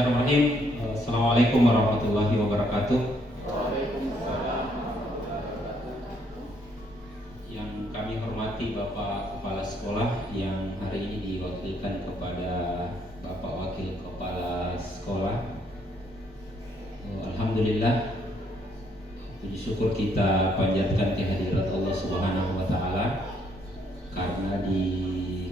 Bismillahirrahmanirrahim. Assalamualaikum warahmatullahi wabarakatuh. Yang kami hormati Bapak Kepala Sekolah yang hari ini diwakilkan kepada Bapak Wakil Kepala Sekolah. Alhamdulillah, puji syukur kita panjatkan kehadirat Allah Subhanahu wa Ta'ala, karena di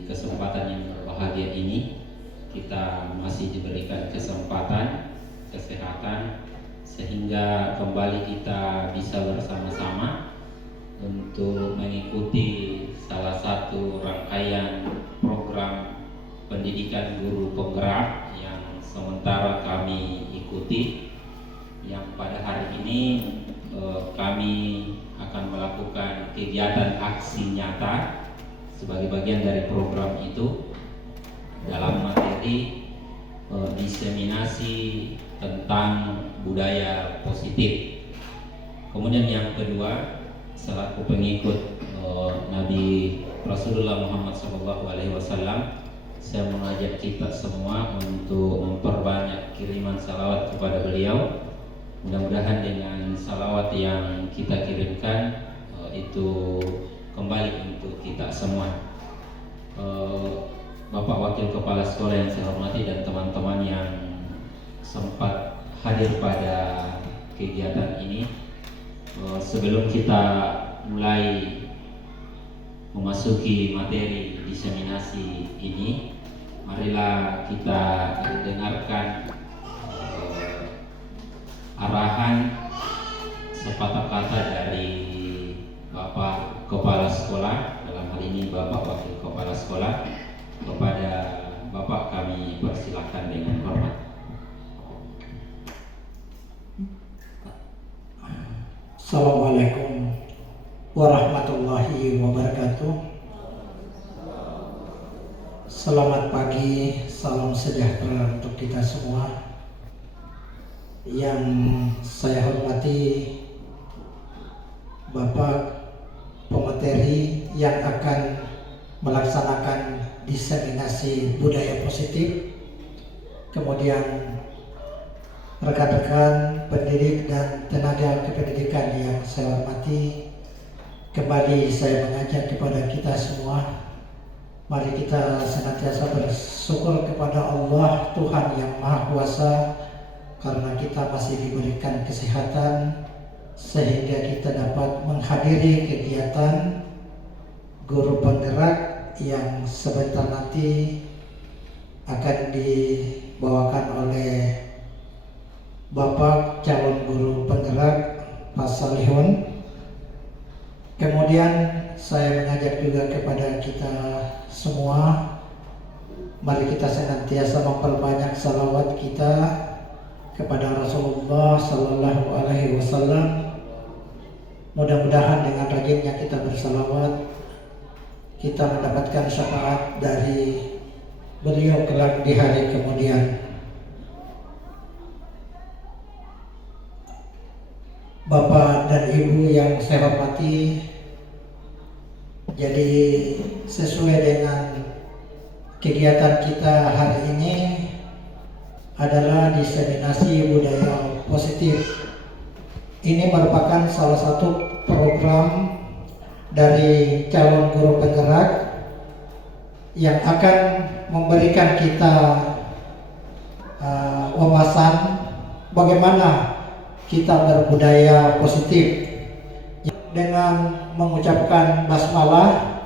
kesempatan yang berbahagia ini kita masih diberikan kesempatan, kesehatan, sehingga kembali kita bisa bersama-sama untuk mengikuti salah satu rangkaian program pendidikan guru penggerak yang sementara kami ikuti, yang pada hari ini kami akan melakukan kegiatan aksi nyata sebagai bagian dari program itu dalam materi diseminasi tentang budaya positif. Kemudian yang kedua, selaku pengikut Nabi Rasulullah Muhammad SAW, saya mengajak kita semua untuk memperbanyak kiriman salawat kepada beliau. Mudah-mudahan dengan salawat yang kita kirimkan itu kembali untuk kita semua. Bapak Wakil Kepala Sekolah yang saya hormati dan teman-teman yang sempat hadir pada kegiatan ini, sebelum kita mulai memasuki materi diseminasi ini, marilah kita dengarkan arahan sepatah kata dari Bapak Kepala Sekolah, dalam hal ini Bapak Wakil Kepala Sekolah. Kepada Bapak kami persilahkan dengan hormat. Assalamualaikum warahmatullahi wabarakatuh. Selamat pagi, salam sejahtera untuk kita semua. Yang saya hormati Bapak pemateri yang akan melaksanakan diseminasi budaya positif, kemudian rekan-rekan pendidik dan tenaga kependidikan yang saya hormati. Kembali saya mengajak kepada kita semua, mari kita senantiasa bersyukur kepada Allah Tuhan yang Maha Kuasa, karena kita masih diberikan kesehatan sehingga kita dapat menghadiri kegiatan guru penggerak yang sebentar nanti akan dibawakan oleh Bapak calon guru penggerak Pak Salihun. Kemudian saya mengajak juga kepada kita semua, mari kita senantiasa memperbanyak salawat kita kepada Rasulullah Sallallahu Alaihi Wasallam. Mudah-mudahan dengan rajinnya kita bersalawat, kita mendapatkan syafaat dari beliau kelak di hari kemudian. Bapak dan Ibu yang saya hormati, jadi sesuai dengan kegiatan kita hari ini adalah diseminasi budaya positif. Ini merupakan salah satu program dari calon guru penggerak yang akan memberikan kita wawasan bagaimana kita berbudaya positif dengan mengucapkan basmalah.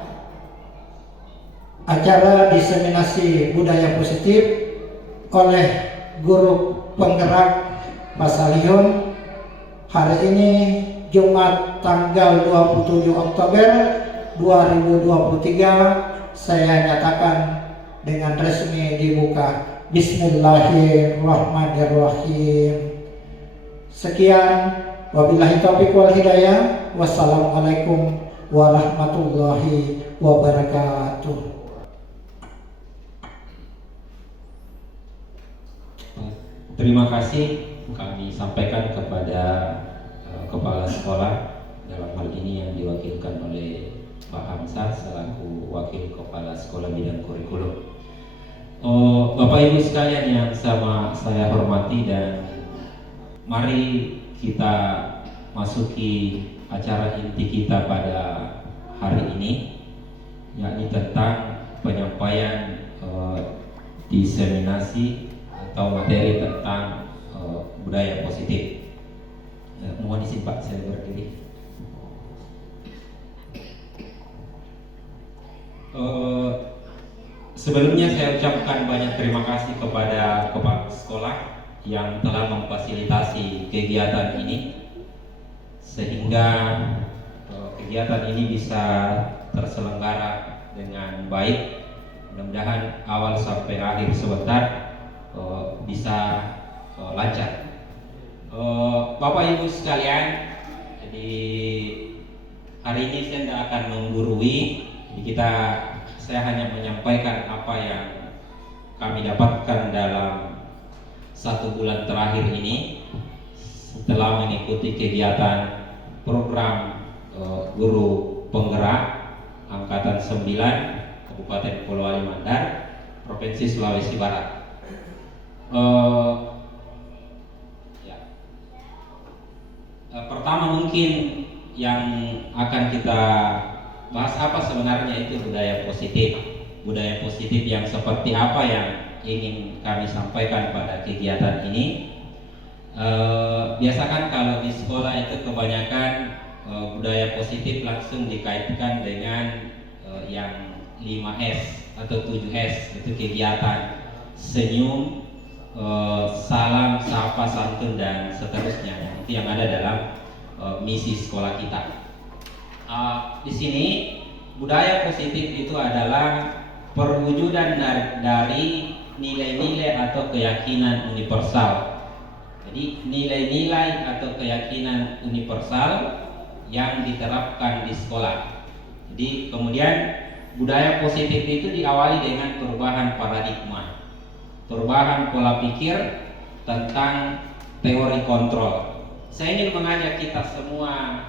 Acara diseminasi budaya positif oleh guru penggerak Pak Salihun hari ini Jumat tanggal 27 Oktober 2023 saya nyatakan dengan resmi dibuka. Bismillahirrahmanirrahim. Sekian, wabillahi taufiq wal hidayah. Wassalamualaikum warahmatullahi wabarakatuh. Terima kasih kami sampaikan kepada Kepala Sekolah, dalam hal ini yang diwakilkan oleh Pak Hamzah selaku Wakil Kepala Sekolah Bidang Kurikulum. Bapak Ibu sekalian yang sama saya hormati, dan mari kita masuki acara inti kita pada hari ini, yakni tentang penyampaian diseminasi atau materi tentang budaya positif. Mohon izin Pak, saya berdiri. Sebelumnya saya ucapkan banyak terima kasih kepada kepala sekolah yang telah memfasilitasi kegiatan ini, sehingga kegiatan ini bisa terselenggara dengan baik. Mudah-mudahan awal sampai akhir sebentar bisa lancar. Bapak Ibu sekalian, jadi hari ini saya tidak akan menggurui. Saya hanya menyampaikan apa yang kami dapatkan dalam 1 bulan terakhir ini setelah mengikuti kegiatan program guru penggerak angkatan 9 Kabupaten Polewali Mandar, Provinsi Sulawesi Barat. Pertama mungkin yang akan kita bahas, apa sebenarnya itu budaya positif. Budaya positif yang seperti apa yang ingin kami sampaikan pada kegiatan ini. Biasakan kalau di sekolah itu kebanyakan budaya positif langsung dikaitkan dengan yang 5S atau 7S, itu kegiatan senyum, salam, sapa, santun, dan seterusnya. Itu yang ada dalam misi sekolah kita. Di sini budaya positif itu adalah perwujudan dari nilai-nilai atau keyakinan universal. Jadi nilai-nilai atau keyakinan universal yang diterapkan di sekolah. Jadi kemudian budaya positif itu diawali dengan perubahan paradigma, perubahan pola pikir tentang teori kontrol. Saya ingin mengajak kita semua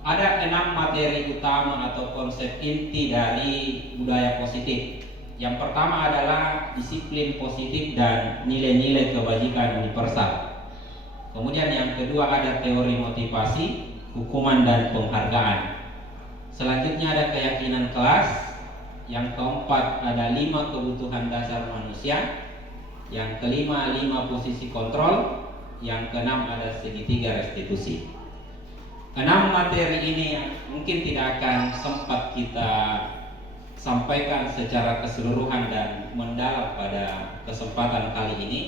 ada 6 materi utama atau konsep inti dari budaya positif. Yang pertama adalah disiplin positif dan nilai-nilai kebajikan universal. Kemudian yang kedua ada teori motivasi, hukuman, dan penghargaan. Selanjutnya ada keyakinan kelas. Yang keempat ada 5 kebutuhan dasar manusia. Yang kelima 5 posisi kontrol. Yang keenam ada segitiga restitusi. 6 materi ini mungkin tidak akan sempat kita sampaikan secara keseluruhan dan mendalam pada kesempatan kali ini,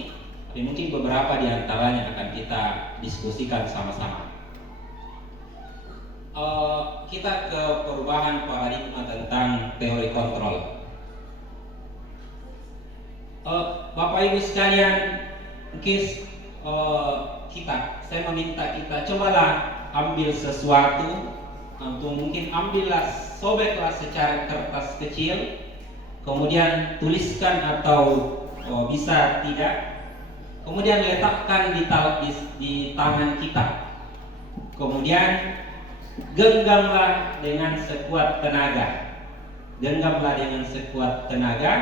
tapi mungkin beberapa di antaranya akan kita diskusikan sama-sama. Kita ke perubahan paradigma tentang teori kontrol. Bapak Ibu sekalian, mungkin saya meminta kita cobalah ambil sesuatu, atau mungkin sobeklah secara kertas kecil, kemudian tuliskan atau bisa tidak, kemudian letakkan di tangan kita, kemudian genggamlah dengan sekuat tenaga,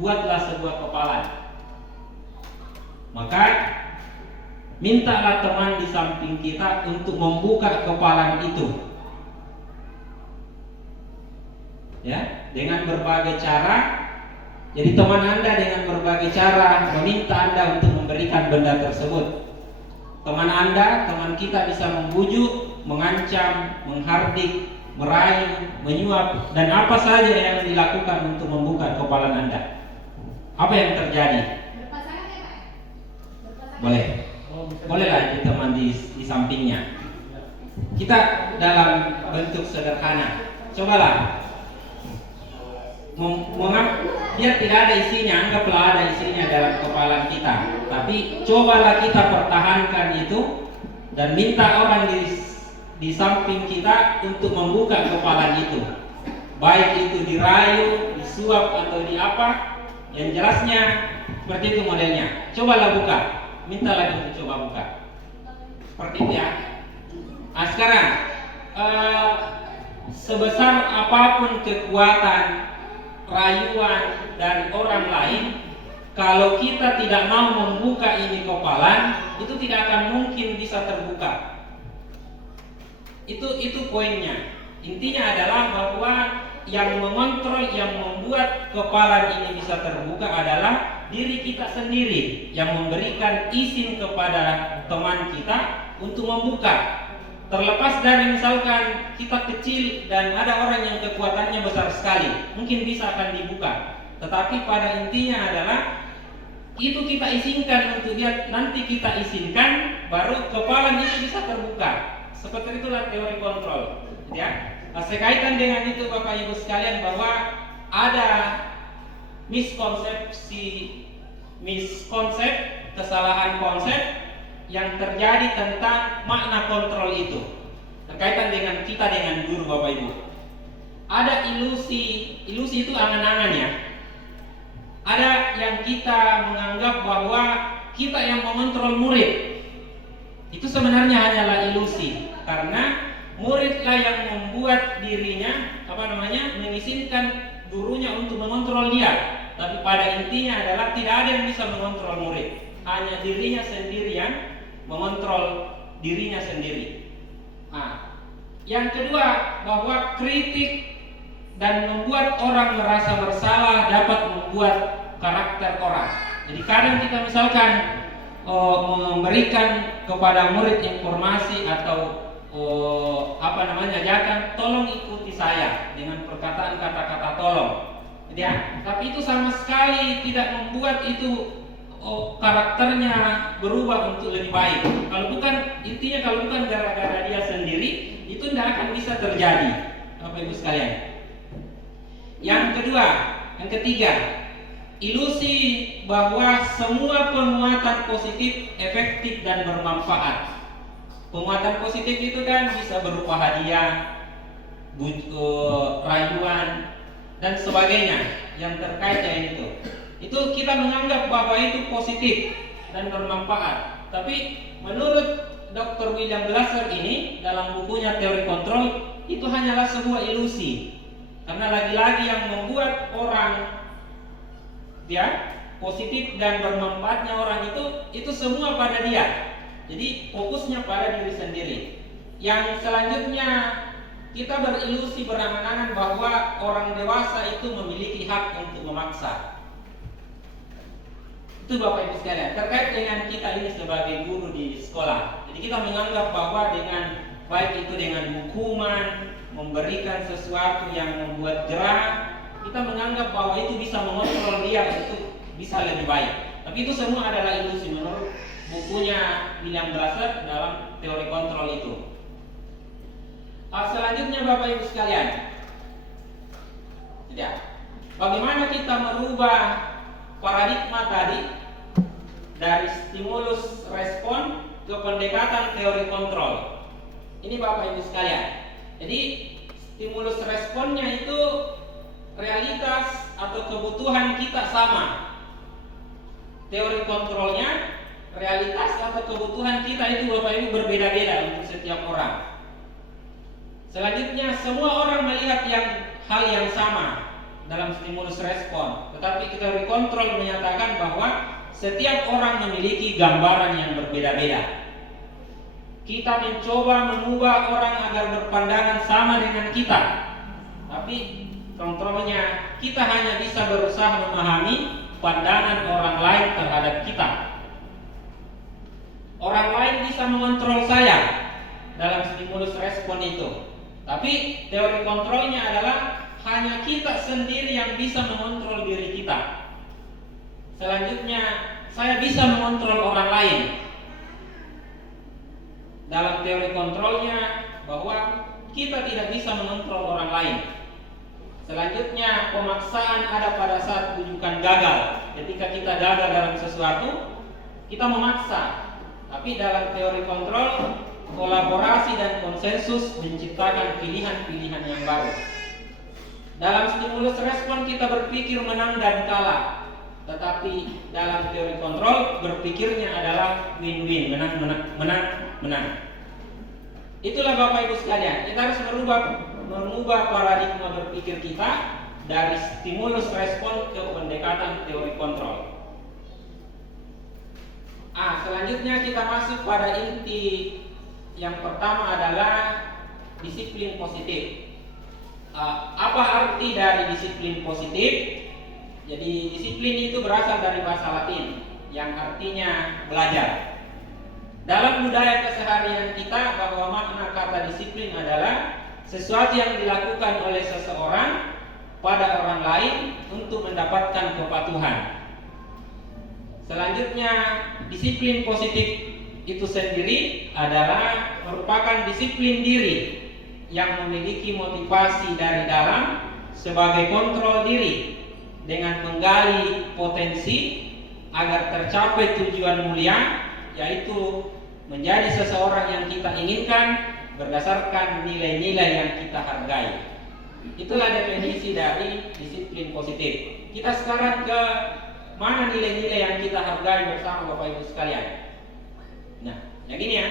buatlah sebuah kepalan. Maka mintalah teman di samping kita untuk membuka kepalan itu, ya, dengan berbagai cara. Jadi teman Anda dengan berbagai cara meminta Anda untuk memberikan benda tersebut. Teman kita bisa membujuk, mengancam, menghardik, merayu, menyuap, dan apa saja yang dilakukan untuk membuka kepalan Anda. Apa yang terjadi? Bolehlah di teman di sampingnya. Kita dalam bentuk sederhana, cobalah biar tidak ada isinya, anggaplah ada isinya dalam kepala kita, tapi cobalah kita pertahankan itu dan minta orang di samping kita untuk membuka kepala itu, baik itu dirayu, disuap, atau di apa. Yang jelasnya seperti itu modelnya. Cobalah buka, minta lagi untuk coba buka, seperti itu ya. Nah sekarang sebesar apapun kekuatan rayuan dari orang lain, kalau kita tidak mau membuka ini kopalan, itu tidak akan mungkin bisa terbuka. Itu poinnya. Intinya adalah bahwa yang mengontrol, yang membuat kopalan ini bisa terbuka adalah diri kita sendiri, yang memberikan izin kepada teman kita untuk membuka. Terlepas dari misalkan kita kecil dan ada orang yang kekuatannya besar sekali, mungkin bisa akan dibuka. Tetapi pada intinya adalah itu kita izinkan untuk dia, nanti kita izinkan baru kepala itu bisa terbuka. Seperti itulah teori kontrol, ya. Nah, sekaitan dengan itu Bapak Ibu sekalian, bahwa ada miskonsep, kesalahan konsep yang terjadi tentang makna kontrol itu. Berkaitan dengan kita dengan guru Bapak Ibu. Ada ilusi itu angan-angan ya. Ada yang kita menganggap bahwa kita yang mengontrol murid. Itu sebenarnya hanyalah ilusi, karena muridlah yang membuat dirinya mengizinkan gurunya untuk mengontrol dia. Tapi pada intinya adalah tidak ada yang bisa mengontrol murid, hanya dirinya sendiri yang mengontrol dirinya sendiri. Nah, yang kedua, bahwa kritik dan membuat orang merasa bersalah dapat membuat karakter orang. Jadi kadang kita misalkan memberikan kepada murid informasi atau ajakan, tolong ikuti saya, dengan perkataan kata-kata tolong, ya. Tapi itu sama sekali tidak membuat itu karakternya berubah untuk lebih baik. Kalau bukan gara-gara dia sendiri, itu tidak akan bisa terjadi, Bapak Ibu sekalian. Yang ketiga, ilusi bahwa semua penguatan positif efektif dan bermanfaat. Penguatan positif itu kan bisa berupa hadiah, rayuan, dan sebagainya yang terkait dengan itu. Itu kita menganggap bahwa itu positif dan bermanfaat. Tapi menurut Dr. William Glasser ini dalam bukunya Teori Kontrol, itu hanyalah sebuah ilusi. Karena lagi-lagi yang membuat orang positif dan bermanfaatnya orang itu semua pada dia. Jadi fokusnya pada diri sendiri. Yang selanjutnya, kita berilusi, berangan-angan bahwa orang dewasa itu memiliki hak untuk memaksa. Itu Bapak Ibu sekalian, terkait dengan kita ini sebagai guru di sekolah. Jadi kita menganggap bahwa dengan baik itu dengan hukuman, memberikan sesuatu yang membuat jerah, kita menganggap bahwa itu bisa mengontrol dia untuk bisa lebih baik. Tapi itu semua adalah ilusi menurut bukunya William Glasser dalam Teori Kontrol itu. Selanjutnya Bapak Ibu sekalian, bagaimana kita merubah paradigma tadi dari stimulus respon ke pendekatan teori kontrol. Ini Bapak Ibu sekalian. Jadi stimulus responnya itu realitas atau kebutuhan kita sama. Teori kontrolnya realitas atau kebutuhan kita itu Bapak Ibu berbeda-beda untuk setiap orang. Selanjutnya, semua orang melihat hal yang sama dalam stimulus respon, tetapi teori kontrol menyatakan bahwa setiap orang memiliki gambaran yang berbeda-beda. Kita mencoba mengubah orang agar berpandangan sama dengan kita, tapi kontrolnya kita hanya bisa berusaha memahami pandangan orang lain terhadap kita. Orang lain bisa mengontrol saya dalam stimulus respon itu, tapi teori kontrolnya adalah hanya kita sendiri yang bisa mengontrol diri kita. Selanjutnya, saya bisa mengontrol orang lain. Dalam teori kontrolnya bahwa kita tidak bisa mengontrol orang lain. Selanjutnya, pemaksaan ada pada saat rujukan gagal. Ketika kita gagal dalam sesuatu, kita memaksa. Tapi dalam teori kontrol, kolaborasi dan konsensus menciptakan pilihan-pilihan yang baru. Dalam stimulus respon kita berpikir menang dan kalah. Tetapi dalam teori kontrol berpikirnya adalah win-win, menang. Itulah Bapak Ibu sekalian, kita harus merubah mengubah paradigma berpikir kita dari stimulus respon ke pendekatan teori kontrol. Selanjutnya kita masuk pada inti yang pertama adalah disiplin positif. Apa arti dari disiplin positif? Jadi disiplin itu berasal dari bahasa Latin yang artinya belajar. Dalam budaya keseharian kita, bahwa makna kata disiplin adalah sesuatu yang dilakukan oleh seseorang pada orang lain untuk mendapatkan kepatuhan. Selanjutnya, disiplin positif itu sendiri adalah merupakan disiplin diri yang memiliki motivasi dari dalam sebagai kontrol diri dengan menggali potensi agar tercapai tujuan mulia, yaitu menjadi seseorang yang kita inginkan berdasarkan nilai-nilai yang kita hargai. Itulah definisi dari disiplin positif. Kita sekarang ke mana nilai-nilai yang kita hargai bersama Bapak Ibu sekalian. Nah, yang ini ya.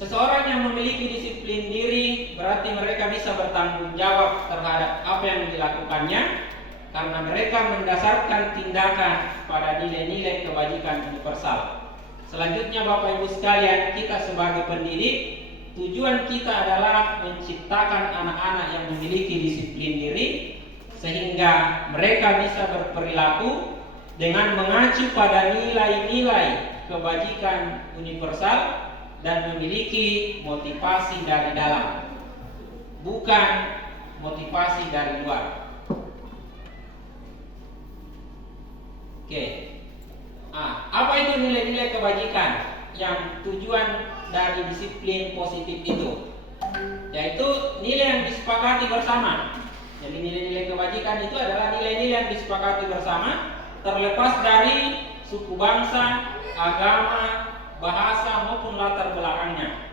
Seseorang yang memiliki disiplin diri berarti mereka bisa bertanggung jawab terhadap apa yang dilakukannya, karena mereka mendasarkan tindakan pada nilai-nilai kebajikan universal. Selanjutnya Bapak Ibu sekalian, kita sebagai pendidik, tujuan kita adalah menciptakan anak-anak yang memiliki disiplin diri sehingga mereka bisa berperilaku dengan mengacu pada nilai-nilai kebajikan universal dan memiliki motivasi dari dalam, bukan motivasi dari luar. Oke. Apa itu nilai-nilai kebajikan yang tujuan dari disiplin positif itu? Yaitu nilai yang disepakati bersama. Jadi nilai-nilai kebajikan itu adalah nilai-nilai yang disepakati bersama, terlepas dari suku bangsa, agama, bahasa maupun latar belakangnya.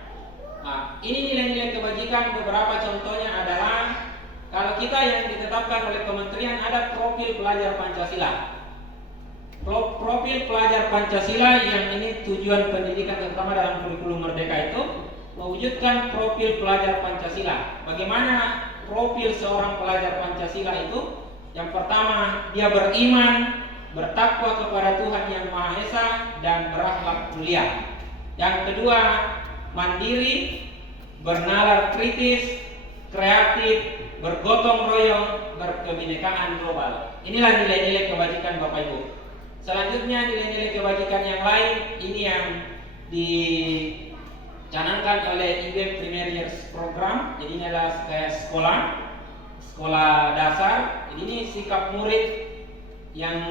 Ini nilai-nilai kebajikan, beberapa contohnya adalah kalau kita yang ditetapkan oleh kementerian ada profil pelajar Pancasila. Profil pelajar Pancasila yang ini tujuan pendidikan terutama dalam kurikulum Merdeka itu mewujudkan profil pelajar Pancasila. Bagaimana profil seorang pelajar Pancasila itu? Yang pertama, dia beriman, bertakwa kepada Tuhan Yang Maha Esa dan berakhlak mulia. Yang kedua, mandiri, bernalar kritis, kreatif, bergotong royong, berkebinekaan global. Inilah nilai-nilai kebajikan Bapak Ibu. Selanjutnya nilai-nilai kebajikan yang lain ini yang dicanangkan oleh IB Premier Years Program. Jadi ini adalah sekolah dasar. Jadi ini sikap murid yang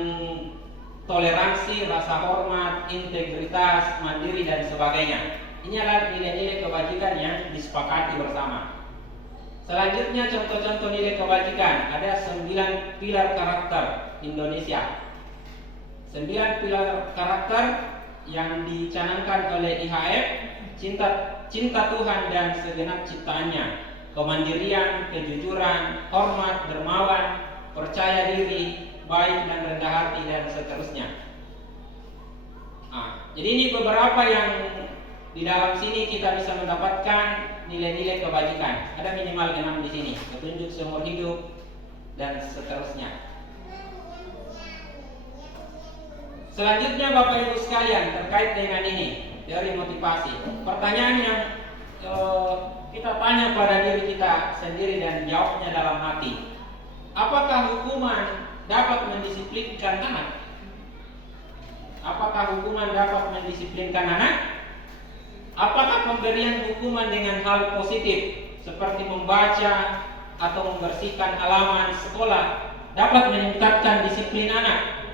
toleransi, rasa hormat, integritas, mandiri dan sebagainya. Ini adalah nilai-nilai kebajikan yang disepakati bersama. Selanjutnya contoh-contoh nilai kebajikan, ada 9 pilar karakter Indonesia. 9 pilar karakter yang dicanangkan oleh IHF: cinta Tuhan dan segenap ciptaannya, kemandirian, kejujuran, hormat, dermawan, percaya diri, baik dan rendah hati dan seterusnya. Jadi ini beberapa yang di dalam sini kita bisa mendapatkan nilai-nilai kebajikan. Ada minimal 6 di sini, petunjuk seumur hidup dan seterusnya. Selanjutnya Bapak Ibu sekalian, terkait dengan ini teori motivasi. Pertanyaan yang kita tanya pada diri kita sendiri dan jawabnya dalam hati. Apakah hukuman dapat mendisiplinkan anak? Apakah hukuman dapat mendisiplinkan anak? Apakah pemberian hukuman dengan hal positif seperti membaca atau membersihkan halaman sekolah dapat meningkatkan disiplin anak?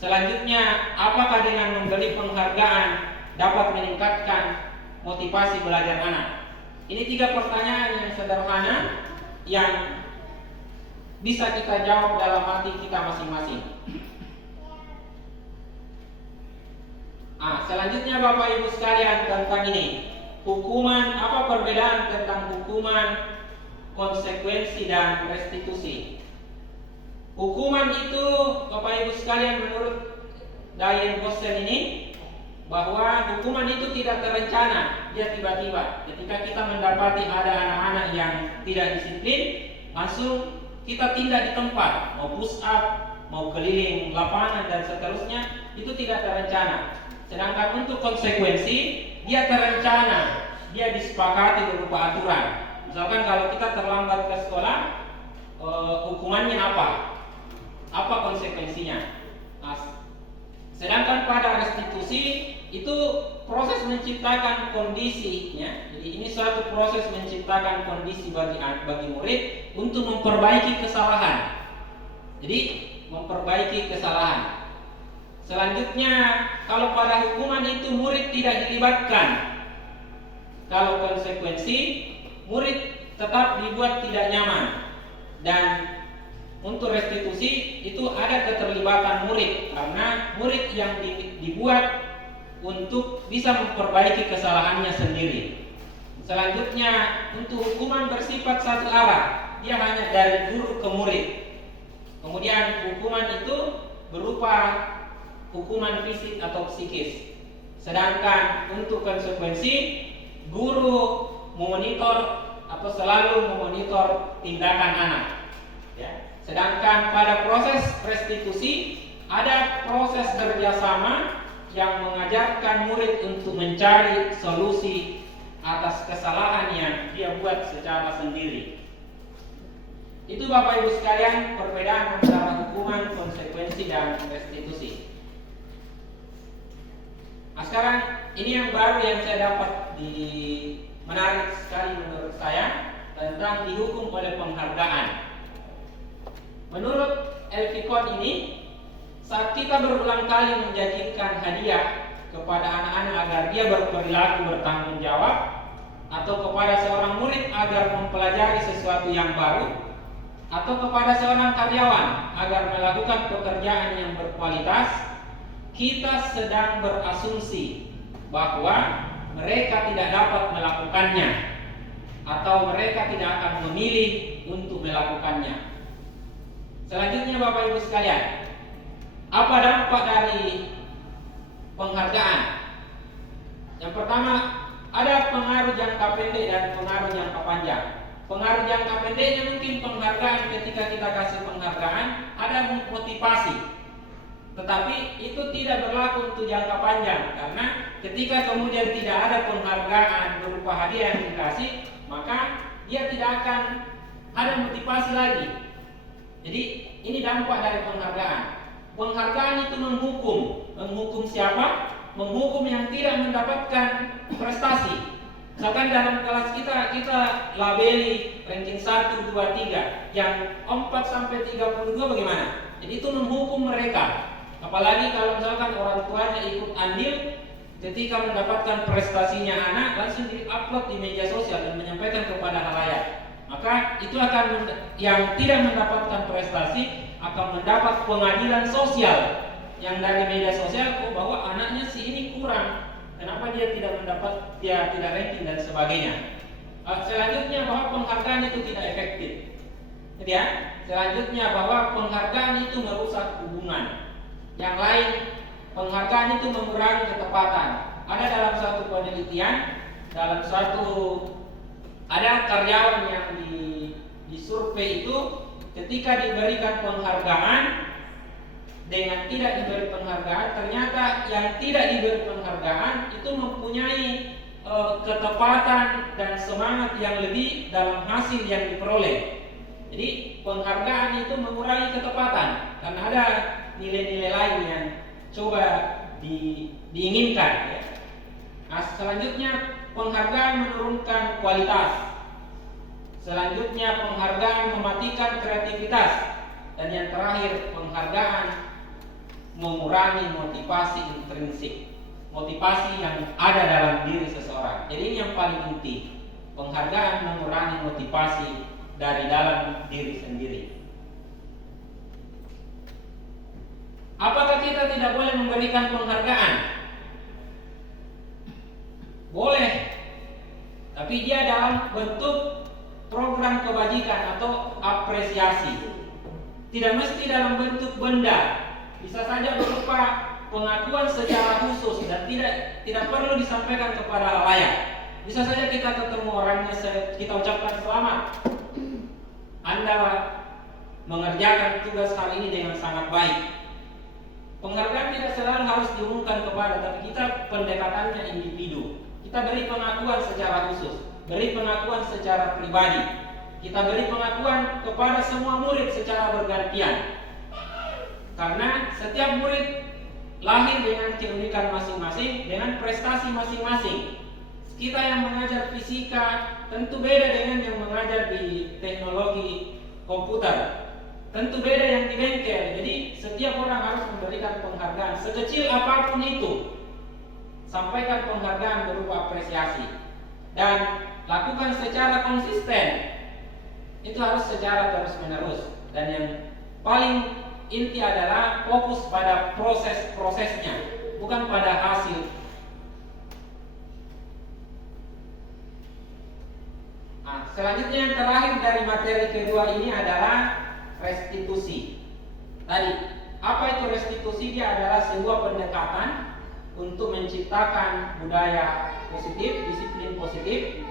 Selanjutnya, apakah dengan memberi penghargaan dapat meningkatkan motivasi belajar anak? Ini 3 pertanyaan yang sederhana yang bisa kita jawab dalam hati kita masing-masing. Selanjutnya Bapak Ibu sekalian, tentang ini. Hukuman, apa perbedaan tentang hukuman, konsekuensi dan restitusi? Hukuman itu Bapak Ibu sekalian menurut Diane Boston ini bahwa hukuman itu tidak terencana, dia tiba-tiba. Ketika kita mendapati ada anak-anak yang tidak disiplin, langsung kita tindak di tempat, mau push up, mau keliling lapangan dan seterusnya, itu tidak terencana. Sedangkan untuk konsekuensi, dia terencana, dia disepakati berupa aturan. Misalkan kalau kita terlambat ke sekolah, hukumannya apa? Apa konsekuensinya? Nah, sedangkan pada restitusi itu proses menciptakan kondisinya. Jadi ini suatu proses menciptakan kondisi bagi murid untuk memperbaiki kesalahan. Jadi memperbaiki kesalahan. Selanjutnya, kalau pada hukuman itu murid tidak dilibatkan, kalau konsekuensi murid tetap dibuat tidak nyaman. Dan untuk restitusi itu ada keterlibatan murid, karena murid yang dibuat untuk bisa memperbaiki kesalahannya sendiri. Selanjutnya, untuk hukuman bersifat satu arah, dia hanya dari guru ke murid. Kemudian hukuman itu berupa hukuman fisik atau psikis. Sedangkan untuk konsekuensi, guru memonitor atau selalu memonitor tindakan anak. Ya. Sedangkan pada proses restitusi ada proses kerjasama yang mengajarkan murid untuk mencari solusi atas kesalahan yang dia buat secara sendiri. Itu Bapak Ibu sekalian perbedaan antara hukuman, konsekuensi, dan restitusi. Nah, sekarang ini yang baru yang saya dapat menarik sekali menurut saya tentang dihukum oleh penghargaan. Menurut Elfikon ini, saat kita berulang kali menjanjikan hadiah kepada anak-anak agar dia berperilaku bertanggung jawab, atau kepada seorang murid agar mempelajari sesuatu yang baru, atau kepada seorang karyawan agar melakukan pekerjaan yang berkualitas, kita sedang berasumsi bahwa mereka tidak dapat melakukannya atau mereka tidak akan memilih untuk melakukannya. Selanjutnya Bapak Ibu sekalian, apa dampak dari penghargaan? Yang pertama, ada pengaruh jangka pendek dan pengaruh jangka panjang. Pengaruh jangka pendeknya mungkin penghargaan, ketika kita kasih penghargaan ada motivasi. Tetapi itu tidak berlaku untuk jangka panjang, karena ketika kemudian tidak ada penghargaan berupa hadiah yang dikasih, maka dia tidak akan ada motivasi lagi. Jadi ini dampak dari penghargaan. Penghargaan itu menghukum siapa? Menghukum yang tidak mendapatkan prestasi. Misalkan dalam kelas kita labeli ranking 1, 2, 3, yang 4 sampai 32 bagaimana? Jadi itu menghukum mereka. Apalagi kalau misalkan orang tuanya ikut andil, ketika mendapatkan prestasinya anak langsung di-upload di media sosial dan menyampaikan kepada halayak, maka itu akan yang tidak mendapatkan prestasi akan mendapat pengadilan sosial yang dari media sosial, bahwa anaknya si ini kurang, kenapa dia tidak mendapat, dia tidak ranking dan sebagainya. Selanjutnya bahwa penghargaan itu tidak efektif. Ya. Selanjutnya bahwa penghargaan itu merusak hubungan. Yang lain, penghargaan itu mengurangi ketepatan. Ada dalam suatu penelitian, ada karyawan yang disurvei itu, ketika diberikan penghargaan dengan tidak diberi penghargaan, ternyata yang tidak diberi penghargaan itu mempunyai ketepatan dan semangat yang lebih dalam hasil yang diperoleh. Jadi penghargaan itu mengurangi ketepatan karena ada nilai-nilai lain yang coba diinginkan. Ya. Nah, selanjutnya penghargaan menurunkan kualitas. Selanjutnya penghargaan mematikan kreativitas. Dan yang terakhir, penghargaan mengurangi motivasi intrinsik, motivasi yang ada dalam diri seseorang. Jadi ini yang paling inti. Penghargaan mengurangi motivasi dari dalam diri sendiri. Apakah kita tidak boleh memberikan penghargaan? Boleh, tapi dia dalam bentuk program kebajikan atau apresiasi. Tidak mesti dalam bentuk benda, bisa saja berupa pengakuan secara khusus dan tidak perlu disampaikan kepada halayak. Bisa saja kita ketemu orangnya, kita ucapkan selamat, Anda mengerjakan tugas hal ini dengan sangat baik. Penghargaan tidak selalu harus diumumkan kepada, tapi kita pendekatannya individu. Kita beri pengakuan secara khusus, beri pengakuan secara pribadi. Kita beri pengakuan kepada semua murid secara bergantian. Karena setiap murid lahir dengan keunikan masing-masing, dengan prestasi masing-masing. Kita yang mengajar fisika tentu beda dengan yang mengajar di teknologi komputer. Tentu beda yang di bengkel. Jadi setiap orang harus memberikan penghargaan sekecil apapun itu. Sampaikan penghargaan berupa apresiasi dan lakukan secara konsisten. Itu harus secara terus-menerus. Dan yang paling inti adalah fokus pada proses-prosesnya, bukan pada hasil. Nah, selanjutnya yang terakhir dari materi kedua ini adalah restitusi. Tadi, apa itu restitusi? Dia adalah sebuah pendekatan untuk menciptakan budaya positif, disiplin positif,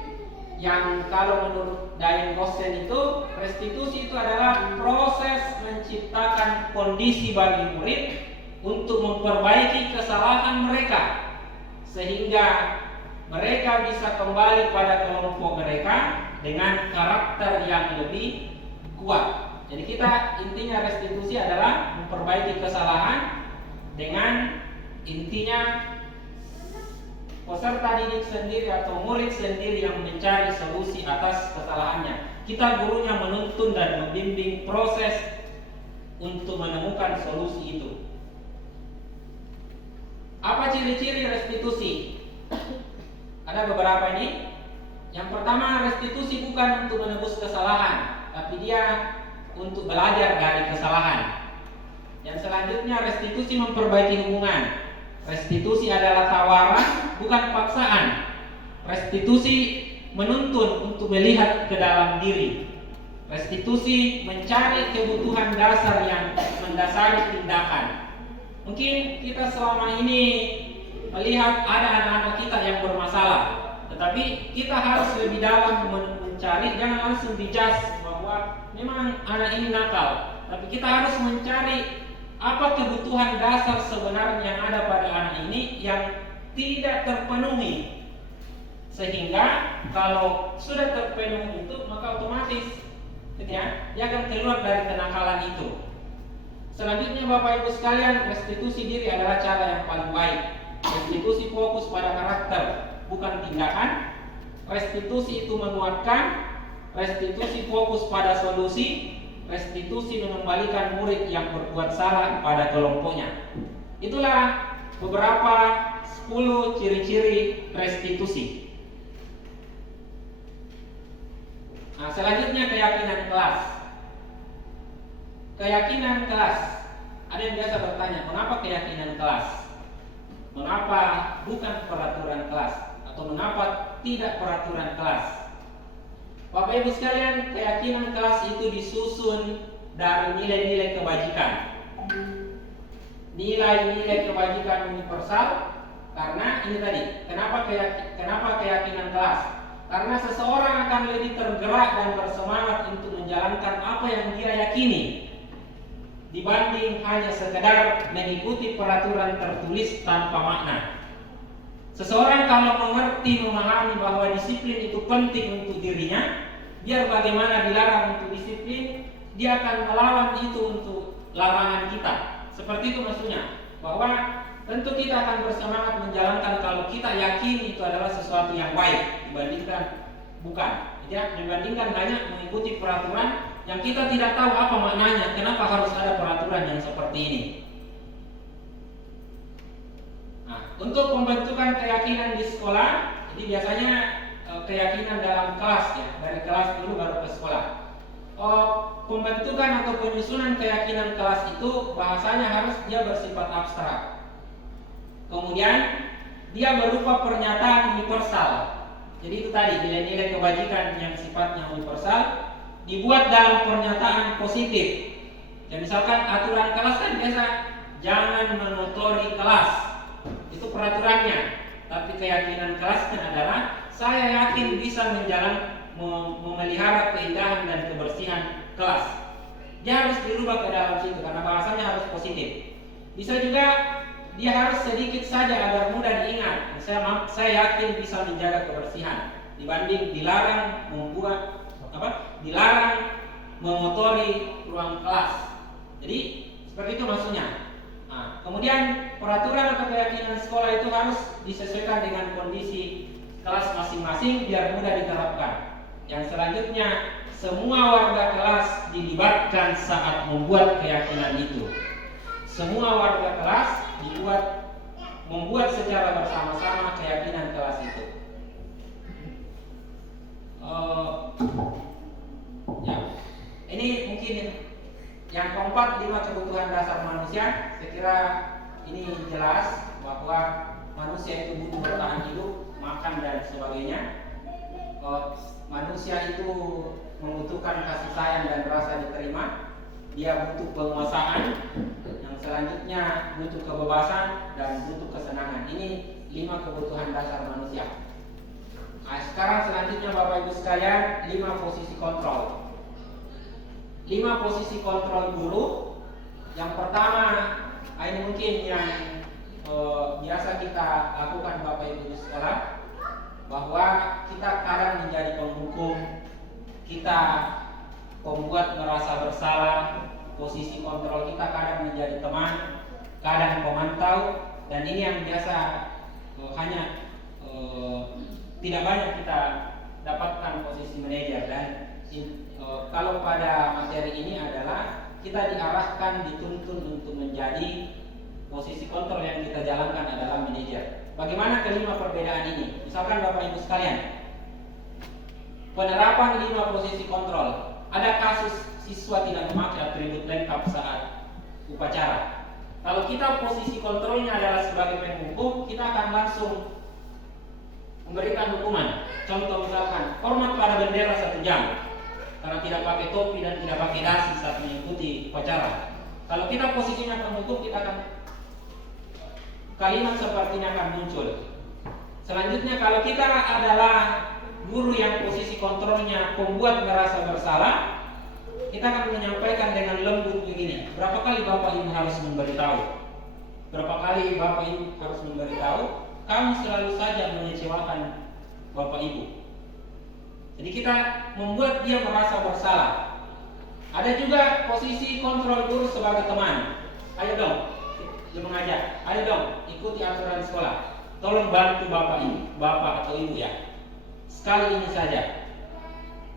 yang kalau menurut Daeng Gosen itu, restitusi itu adalah proses menciptakan kondisi bagi murid untuk memperbaiki kesalahan mereka sehingga mereka bisa kembali pada kelompok mereka dengan karakter yang lebih kuat. Jadi kita intinya restitusi adalah memperbaiki kesalahan dengan intinya peserta didik sendiri atau murid sendiri yang mencari solusi atas kesalahannya. Kita gurunya menuntun dan membimbing proses untuk menemukan solusi itu. Apa ciri-ciri restitusi? Ada beberapa ini. Yang pertama, restitusi bukan untuk menebus kesalahan, tapi dia untuk belajar dari kesalahan. Yang selanjutnya, restitusi memperbaiki hubungan. Restitusi adalah tawaran, bukan paksaan. Restitusi menuntun untuk melihat ke dalam diri. Restitusi mencari kebutuhan dasar yang mendasari tindakan. Mungkin kita selama ini melihat ada anak-anak kita yang bermasalah, tetapi kita harus lebih dalam mencari, jangan langsung dijudge bahwa memang anak ini nakal, tapi kita harus mencari apa kebutuhan dasar sebenarnya yang ada pada anak ini yang tidak terpenuhi, sehingga kalau sudah terpenuhi itu maka otomatis dia akan keluar dari kenakalan itu. Selanjutnya Bapak Ibu sekalian, restitusi diri adalah cara yang paling baik. Restitusi fokus pada karakter, bukan tindakan. Restitusi itu menguatkan. Restitusi fokus pada solusi. Restitusi mengembalikan murid yang berbuat salah pada kelompoknya. Itulah beberapa 10 ciri-ciri restitusi. Nah, selanjutnya keyakinan kelas. Keyakinan kelas. Ada yang biasa bertanya, mengapa keyakinan kelas? Mengapa bukan peraturan kelas? Atau mengapa tidak peraturan kelas? Bapak Ibu sekalian, keyakinan kelas itu disusun dari nilai-nilai kebajikan. Nilai-nilai kebajikan universal. Karena ini tadi, kenapa keyakinan kelas? Karena seseorang akan lebih tergerak dan bersemangat untuk menjalankan apa yang dia yakini dibanding hanya sekedar mengikuti peraturan tertulis tanpa makna. Seseorang kalau mengerti, memahami bahwa disiplin itu penting untuk dirinya, biar bagaimana dilarang untuk disiplin, dia akan melawan itu untuk larangan kita. Seperti itu maksudnya, bahwa tentu kita akan bersemangat menjalankan kalau kita yakin itu adalah sesuatu yang baik dibandingkan bukan. Ya, dibandingkan hanya mengikuti peraturan yang kita tidak tahu apa maknanya, kenapa harus ada peraturan yang seperti ini. Nah, untuk pembentukan keyakinan di sekolah, jadi biasanya keyakinan dalam kelas ya, dari kelas dulu baru ke sekolah. Pembentukan atau penyusunan keyakinan kelas itu bahasanya harus dia bersifat abstrak. Kemudian dia berupa pernyataan universal. Jadi itu tadi nilai-nilai kebajikan yang sifatnya universal dibuat dalam pernyataan positif. Ya misalkan aturan kelas kan biasa jangan mengotori kelas. Itu peraturannya. Tapi keyakinan kelasnya adalah saya yakin bisa memelihara keindahan dan kebersihan kelas. Dia harus dirubah ke dalam situ karena bahasanya harus positif. Bisa juga dia harus sedikit saja agar mudah diingat. Saya yakin bisa menjaga kebersihan dibanding dilarang mengotori ruang kelas. Jadi seperti itu maksudnya. Nah, kemudian peraturan atau keyakinan sekolah itu harus disesuaikan dengan kondisi kelas masing-masing biar mudah diterapkan. Yang selanjutnya, semua warga kelas dilibatkan saat membuat keyakinan itu. Semua warga kelas membuat secara bersama-sama keyakinan kelas itu. Ya, ini mungkin yang keempat, 5 kebutuhan dasar manusia. Saya kira ini jelas bahwa manusia itu butuh bertahan hidup, makan dan sebagainya. Manusia itu membutuhkan kasih sayang dan rasa diterima. Dia butuh penguasaan. Yang selanjutnya butuh kebebasan dan butuh kesenangan. Ini 5 kebutuhan dasar manusia. Nah, sekarang selanjutnya Bapak Ibu sekalian, 5 posisi kontrol. 5 posisi kontrol guru. Yang pertama, ini mungkin yang biasa kita lakukan Bapak Ibu di sekolah, bahwa kita kadang menjadi penghukum, kita pembuat merasa bersalah. Posisi kontrol kita kadang menjadi teman, kadang pemantau, dan ini yang biasa tidak banyak kita dapatkan posisi manajer. Dan kalau pada materi ini adalah kita diarahkan, dituntun untuk menjadi posisi kontrol yang kita jalankan adalah manajer. Bagaimana kelima perbedaan ini? Misalkan Bapak Ibu sekalian, penerapan 5 posisi kontrol. Ada kasus siswa tidak memakai atribut lengkap saat upacara. Kalau kita posisi kontrolnya adalah sebagai penghukum, kita akan langsung memberikan hukuman. Contoh misalkan, hormat pada bendera 1 jam karena tidak pakai topi dan tidak pakai dasi saat mengikuti upacara. Kalau kita posisinya penghukum, kita akan kalimat seperti ini akan muncul. Selanjutnya, kalau kita adalah guru yang posisi kontrolnya pembuat merasa bersalah, kita akan menyampaikan dengan lembut begini. Berapa kali Bapak Ibu harus memberitahu? Berapa kali Bapak Ibu harus memberitahu? Kamu selalu saja mengecewakan Bapak Ibu. Jadi kita membuat dia merasa bersalah. Ada juga posisi kontrol guru sebagai teman. Ayo dong, dia mengajak. Ayo dong, ikuti aturan sekolah. Tolong bantu Bapak atau Ibu ya. Sekali ini saja.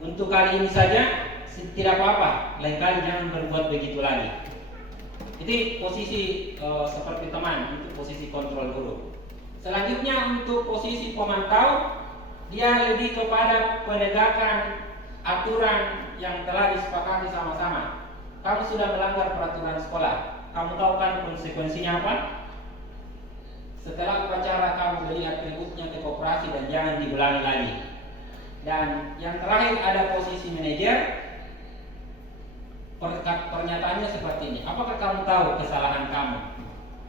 Untuk kali ini saja, tidak apa-apa. Lain kali jangan berbuat begitu lagi. Itu posisi seperti teman, itu posisi kontrol guru. Selanjutnya untuk posisi pemantau, dia lebih kepada penegakan aturan yang telah disepakati sama-sama. Kamu sudah melanggar peraturan sekolah. Kamu tahu kan konsekuensinya apa? Setelah upacara kamu beli atributnya ke koperasi dan jangan diulangi lagi. Dan yang terakhir ada posisi manajer. Pernyataannya seperti ini. Apakah kamu tahu kesalahan kamu?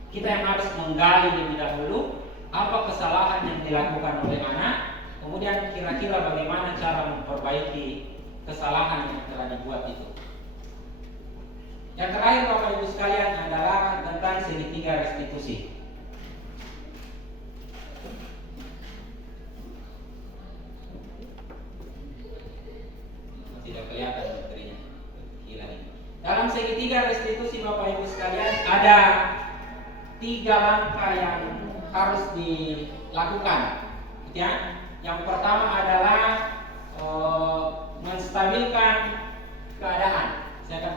Kita yang harus menggali lebih dahulu apa kesalahan yang dilakukan oleh anak, kemudian kira-kira bagaimana cara memperbaiki kesalahan yang telah dibuat itu. Yang terakhir Bapak Ibu sekalian adalah tentang segitiga restitusi. Tidak kelihatan materinya. Gila nih. Dalam segitiga restitusi Bapak Ibu sekalian ada 3 langkah yang harus dilakukan. Ya. Yang pertama adalah menstabilkan keadaan. Saya akan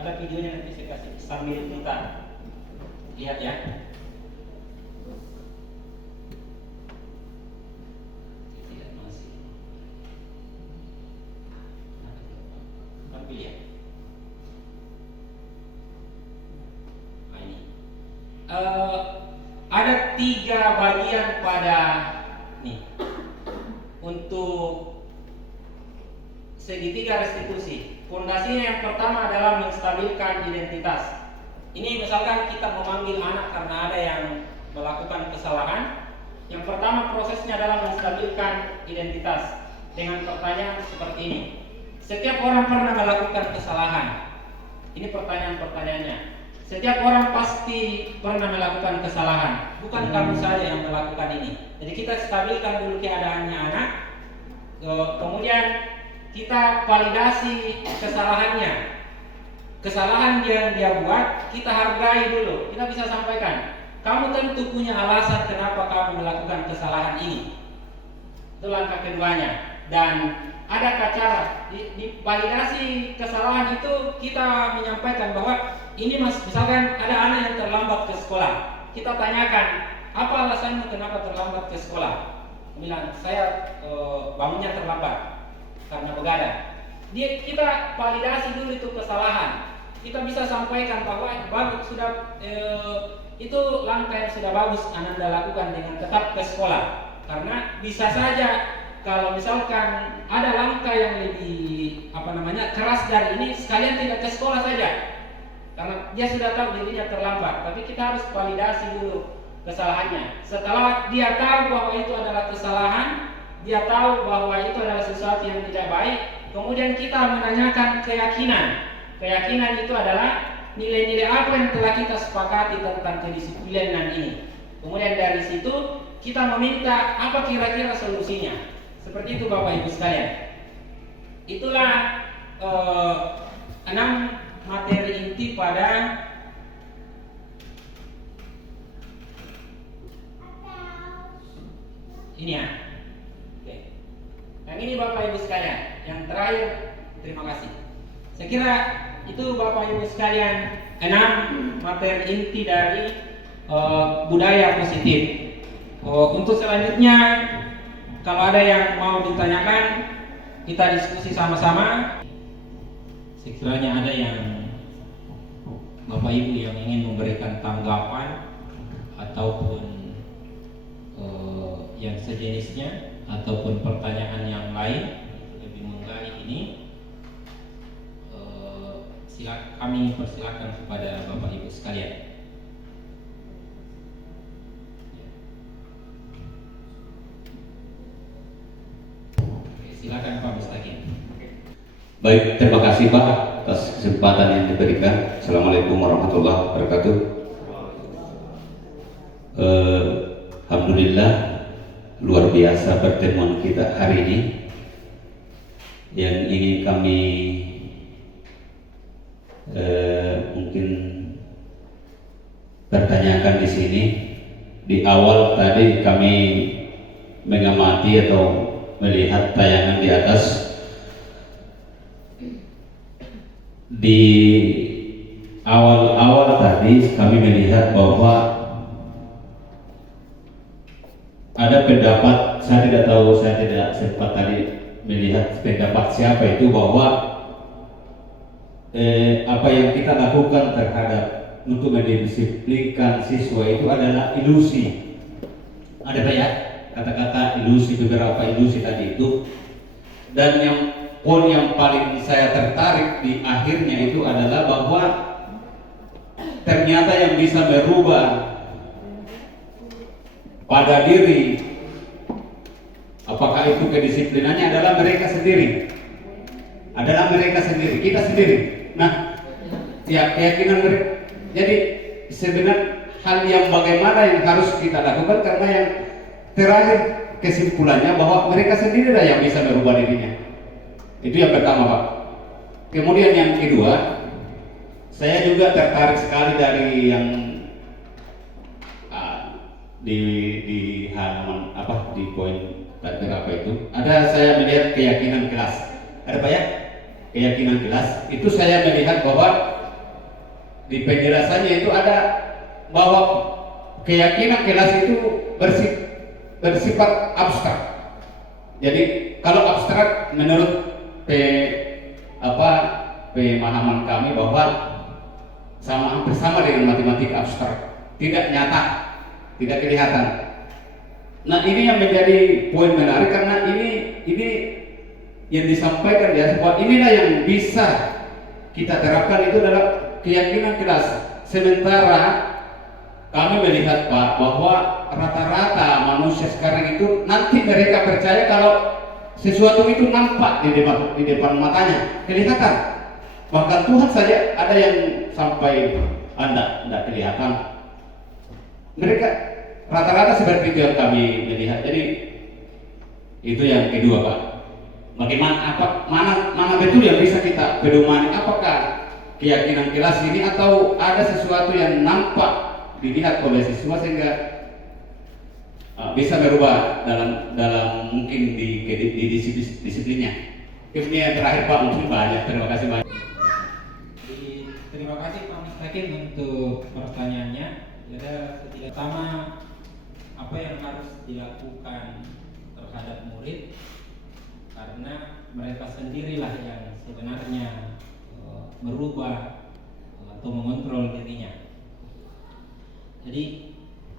ada videonya nanti saya kasih sambil kita lihat ya. Tidak masih. Tampil ya. Nah, ini. Ada 3 bagian pada nih untuk segitiga restitusi. Fondasinya yang pertama adalah menstabilkan identitas. Ini misalkan kita memanggil anak karena ada yang melakukan kesalahan. Yang pertama prosesnya adalah menstabilkan identitas dengan pertanyaan seperti ini. Setiap orang pernah melakukan kesalahan. Ini pertanyaan-pertanyaannya. Setiap orang pasti pernah melakukan kesalahan. Bukan kamu saja yang melakukan ini. Jadi kita stabilkan dulu keadaannya anak. Kemudian kita validasi kesalahannya. Kesalahan yang dia buat kita hargai dulu. Kita bisa sampaikan, kamu tentu punya alasan kenapa kamu melakukan kesalahan ini. Itu langkah keduanya. Dan ada cara di validasi kesalahan itu kita menyampaikan bahwa ini misalkan ada anak yang terlambat ke sekolah. Kita tanyakan, apa alasanmu kenapa terlambat ke sekolah? Bilang, saya bangunnya terlambat karena begadang. Kita validasi dulu itu kesalahan. Kita bisa sampaikan bahwa bagus sudah itu langkah yang sudah bagus Ananda lakukan dengan tetap ke sekolah. Karena bisa saja kalau misalkan ada langkah yang lebih keras dari ini, sekalian tidak ke sekolah saja. Karena dia sudah tahu dirinya terlambat, tapi kita harus validasi dulu kesalahannya. Setelah dia tahu bahwa itu adalah kesalahan, dia tahu bahwa itu adalah sesuatu yang tidak baik, kemudian kita menanyakan keyakinan. Keyakinan itu adalah nilai-nilai apa yang telah kita sepakati tentang kedisiplinan ini. Kemudian dari situ kita meminta apa kira-kira solusinya. Seperti itu Bapak Ibu sekalian. Itulah 6 materi inti pada ini ya. Oke. Yang ini Bapak Ibu sekalian. Yang terakhir, terima kasih. Saya kira itu Bapak Ibu sekalian 6 materi inti dari budaya positif. Untuk selanjutnya, kalau ada yang mau ditanyakan, kita diskusi sama-sama. Sekiranya ada yang Bapak Ibu yang ingin memberikan tanggapan ataupun yang sejenisnya ataupun pertanyaan yang lain lebih menggali ini, kami persilakan kepada Bapak Ibu sekalian. Silakan Pak Mustaqim. Baik, terima kasih Pak atas kesempatan yang diberikan. Assalamualaikum warahmatullahi wabarakatuh. Alhamdulillah, luar biasa pertemuan kita hari ini. Yang ingin kami mungkin pertanyakan di sini, di awal tadi kami mengamati atau melihat tayangan di atas. Di awal-awal tadi kami melihat bahwa ada pendapat, saya tidak sempat tadi melihat pendapat siapa itu, bahwa apa yang kita lakukan terhadap untuk mendisiplinkan siswa itu adalah ilusi. Ada Pak ya? Kata-kata ilusi, beberapa ilusi tadi itu. Dan yang poin yang paling saya tertarik di akhirnya itu adalah bahwa ternyata yang bisa merubah pada diri, apakah itu kedisiplinannya, adalah mereka sendiri. Kita sendiri. Nah, ya keyakinan mereka. Jadi sebenarnya hal yang bagaimana yang harus kita lakukan, karena yang terakhir kesimpulannya bahwa mereka sendiri lah yang bisa merubah dirinya. Itu yang pertama Pak. Kemudian yang kedua, saya juga tertarik sekali dari yang di halaman di poin berapa itu. Ada saya melihat keyakinan kelas. Ada Pak ya? Keyakinan kelas. Itu saya melihat bahwa di penjelasannya itu ada bahwa keyakinan kelas itu bersifat abstrak. Jadi kalau abstrak menurut pemahaman kami bahwa hampir sama dengan matematika abstrak, tidak nyata, tidak kelihatan. Nah, ini yang menjadi poin menarik, karena ini yang disampaikan ya, bahwa inilah yang bisa kita terapkan, itu adalah keyakinan kelas. sementara kami melihat Pak bahwa rata-rata manusia sekarang itu nanti mereka percaya kalau sesuatu itu nampak di depan matanya, kelihatan. Bahkan Tuhan saja ada yang sampai tidak kelihatan. Mereka rata-rata seperti itu yang kami melihat. Jadi itu yang kedua Pak. Bagaimana mana betul yang bisa kita pedomani? Apakah keyakinan kelas ini atau ada sesuatu yang nampak dilihat oleh siswa sehingga bisa berubah dalam mungkin di disiplinnya. Ini yang terakhir Pak, mungkin banyak. Terima kasih banyak. Terima kasih Pak Mustaqim untuk pertanyaannya. Jadi setidak pertama apa yang harus dilakukan terhadap murid, karena mereka sendirilah yang sebenarnya merubah atau mengontrol dirinya. Jadi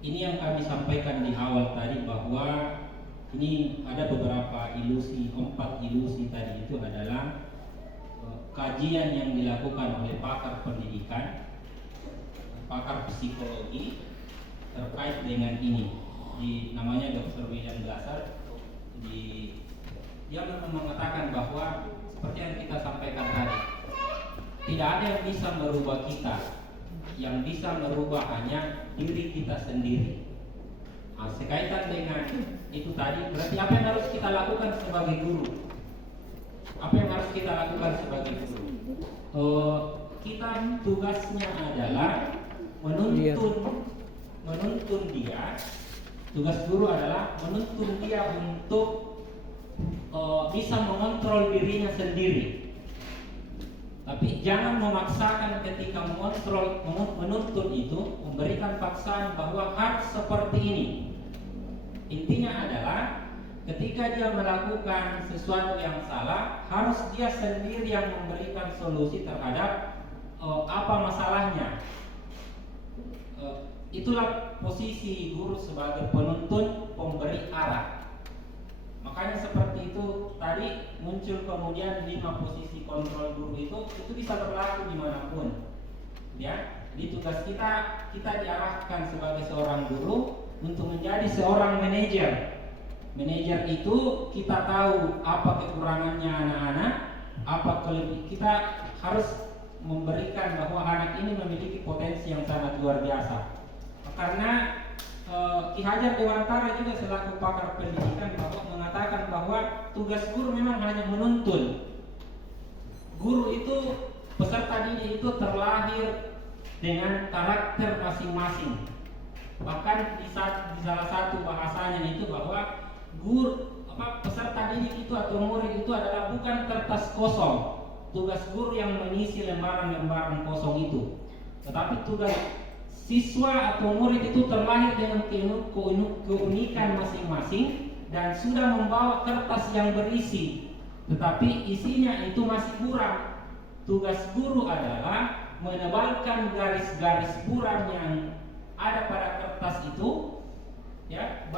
ini yang kami sampaikan di awal tadi, bahwa ini ada beberapa ilusi, 4 ilusi tadi itu adalah kajian yang dilakukan oleh pakar pendidikan, pakar psikologi terkait dengan ini. Namanya Dr. William Glasser. Dia mengatakan bahwa seperti yang kita sampaikan tadi, tidak ada yang bisa merubah kita. Yang bisa merubah hanya diri kita sendiri. Sekaitan dengan itu tadi, berarti apa yang harus kita lakukan sebagai guru? Apa yang harus kita lakukan sebagai guru? Kita tugasnya adalah menuntun dia. Tugas guru adalah menuntun dia untuk bisa mengontrol dirinya sendiri. Tapi jangan memaksakan ketika menuntun itu, memberikan paksaan bahwa harus seperti ini. Intinya adalah ketika dia melakukan sesuatu yang salah, harus dia sendiri yang memberikan solusi terhadap apa masalahnya. Itulah posisi guru sebagai penuntun, pemberi arah. Makanya seperti itu tadi muncul kemudian 5 posisi kontrol guru itu bisa berlaku dimanapun. Ya, di tugas kita diarahkan sebagai seorang guru untuk menjadi seorang manajer. Manajer itu kita tahu apa kekurangannya anak-anak, apa kelebihan. Kita harus memberikan bahwa anak ini memiliki potensi yang sangat luar biasa. Karena Ki Hajar Dewantara juga selaku pakar pendidikan mengatakan bahwa tugas guru memang hanya menuntun. Guru itu, peserta didik itu terlahir dengan karakter masing-masing. Bahkan di salah satu bahasanya itu bahwa peserta didik itu atau murid itu adalah bukan kertas kosong. Tugas guru yang mengisi lembaran-lembaran kosong itu. Tetapi tugas siswa atau murid itu terlahir dengan keunikan masing-masing dan sudah membawa kertas yang berisi, tetapi isinya itu masih buram. Tugas guru adalah menebalkan garis-garis buram yang ada pada kertas itu, ya,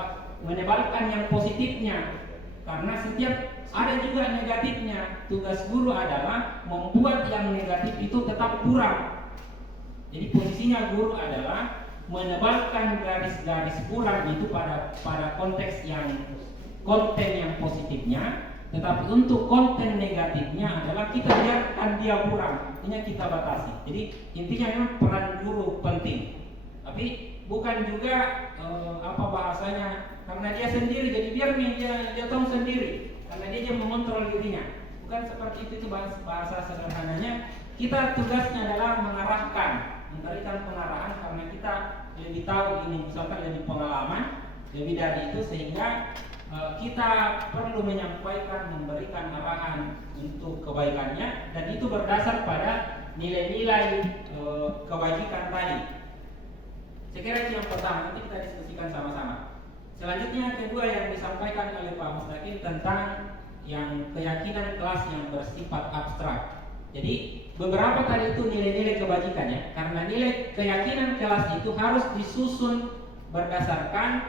menebalkan yang positifnya, karena setiap ada juga negatifnya. Tugas guru adalah membuat yang negatif itu tetap buram. Jadi posisinya guru adalah menebalkan garis-garis buram itu pada konteks yang konten yang positifnya, tetapi untuk konten negatifnya adalah kita biarkan dia buram, ini kita batasi. Jadi intinya memang peran guru penting, tapi bukan juga bahasanya karena dia sendiri, jadi biar dia tahu sendiri karena dia mengontrol dirinya. Bukan seperti itu bahasa sederhananya. Kita tugasnya adalah mengarahkan, memberikan pengarahan karena kita lebih tahu ini, misalkan lebih pengalaman, lebih dari itu, sehingga kita perlu menyampaikan, memberikan arahan untuk kebaikannya, dan itu berdasar pada nilai-nilai kebajikan tadi. Saya kira itu yang pertama, nanti kita diskusikan sama-sama. Selanjutnya kedua yang disampaikan oleh Pak Mustaqim tentang yang keyakinan kelas yang bersifat abstrak. Jadi beberapa tadi itu nilai-nilai kebajikan ya, karena nilai keyakinan kelas itu harus disusun berdasarkan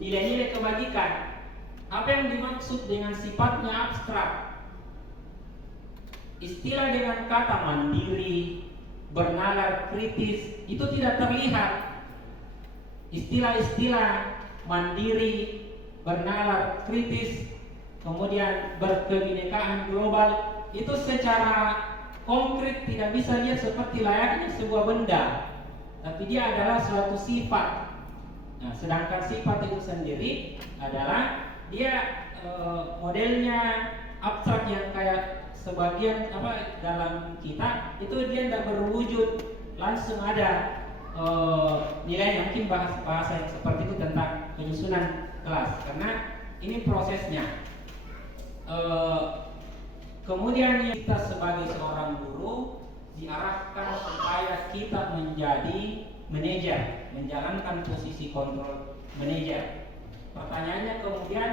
nilai-nilai kebajikan. Apa yang dimaksud dengan sifatnya abstrak? Istilah dengan kata mandiri, bernalar kritis itu tidak terlihat. Istilah-istilah mandiri, bernalar kritis, kemudian berkebinekaan global itu secara konkret tidak bisa lihat seperti layaknya sebuah benda, tapi dia adalah suatu sifat. Nah, sedangkan sifat itu sendiri adalah dia modelnya abstrak yang kayak sebagian dalam kita itu dia tidak berwujud langsung ada nilai. Mungkin bahasa yang seperti itu tentang penyusunan kelas, karena ini prosesnya. Kemudian kita sebagai seorang guru diarahkan supaya kita menjadi manajer, menjalankan posisi kontrol manajer. Pertanyaannya kemudian,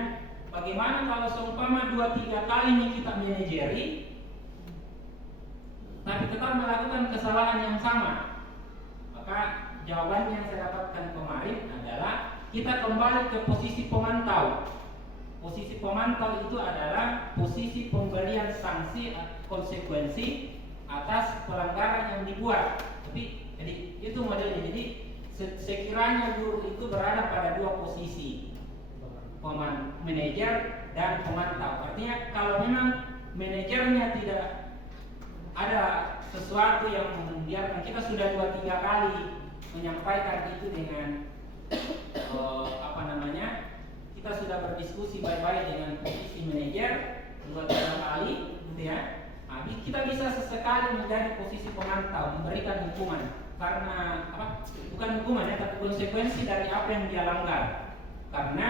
bagaimana kalau seumpama 2-3 kali ini kita manajeri tapi tetap melakukan kesalahan yang sama? Maka jawaban yang saya dapatkan kemarin adalah kita kembali ke posisi pemantau. Posisi pemantau itu adalah posisi pemberian sanksi konsekuensi atas pelanggaran yang dibuat. Jadi itu modelnya. Jadi sekiranya guru itu berada pada dua posisi, manajer dan pemantau. Artinya kalau memang manajernya tidak ada sesuatu yang membiarkan, kita sudah 2-3 kali menyampaikan itu dengan kita sudah berdiskusi baik-baik dengan posisi manajer 2-3 kali gitu ya. Nah, kita bisa sesekali menjadi posisi pemantau, memberikan hukuman karena bukan hukuman ya, tapi konsekuensi dari apa yang dia langgar. Karena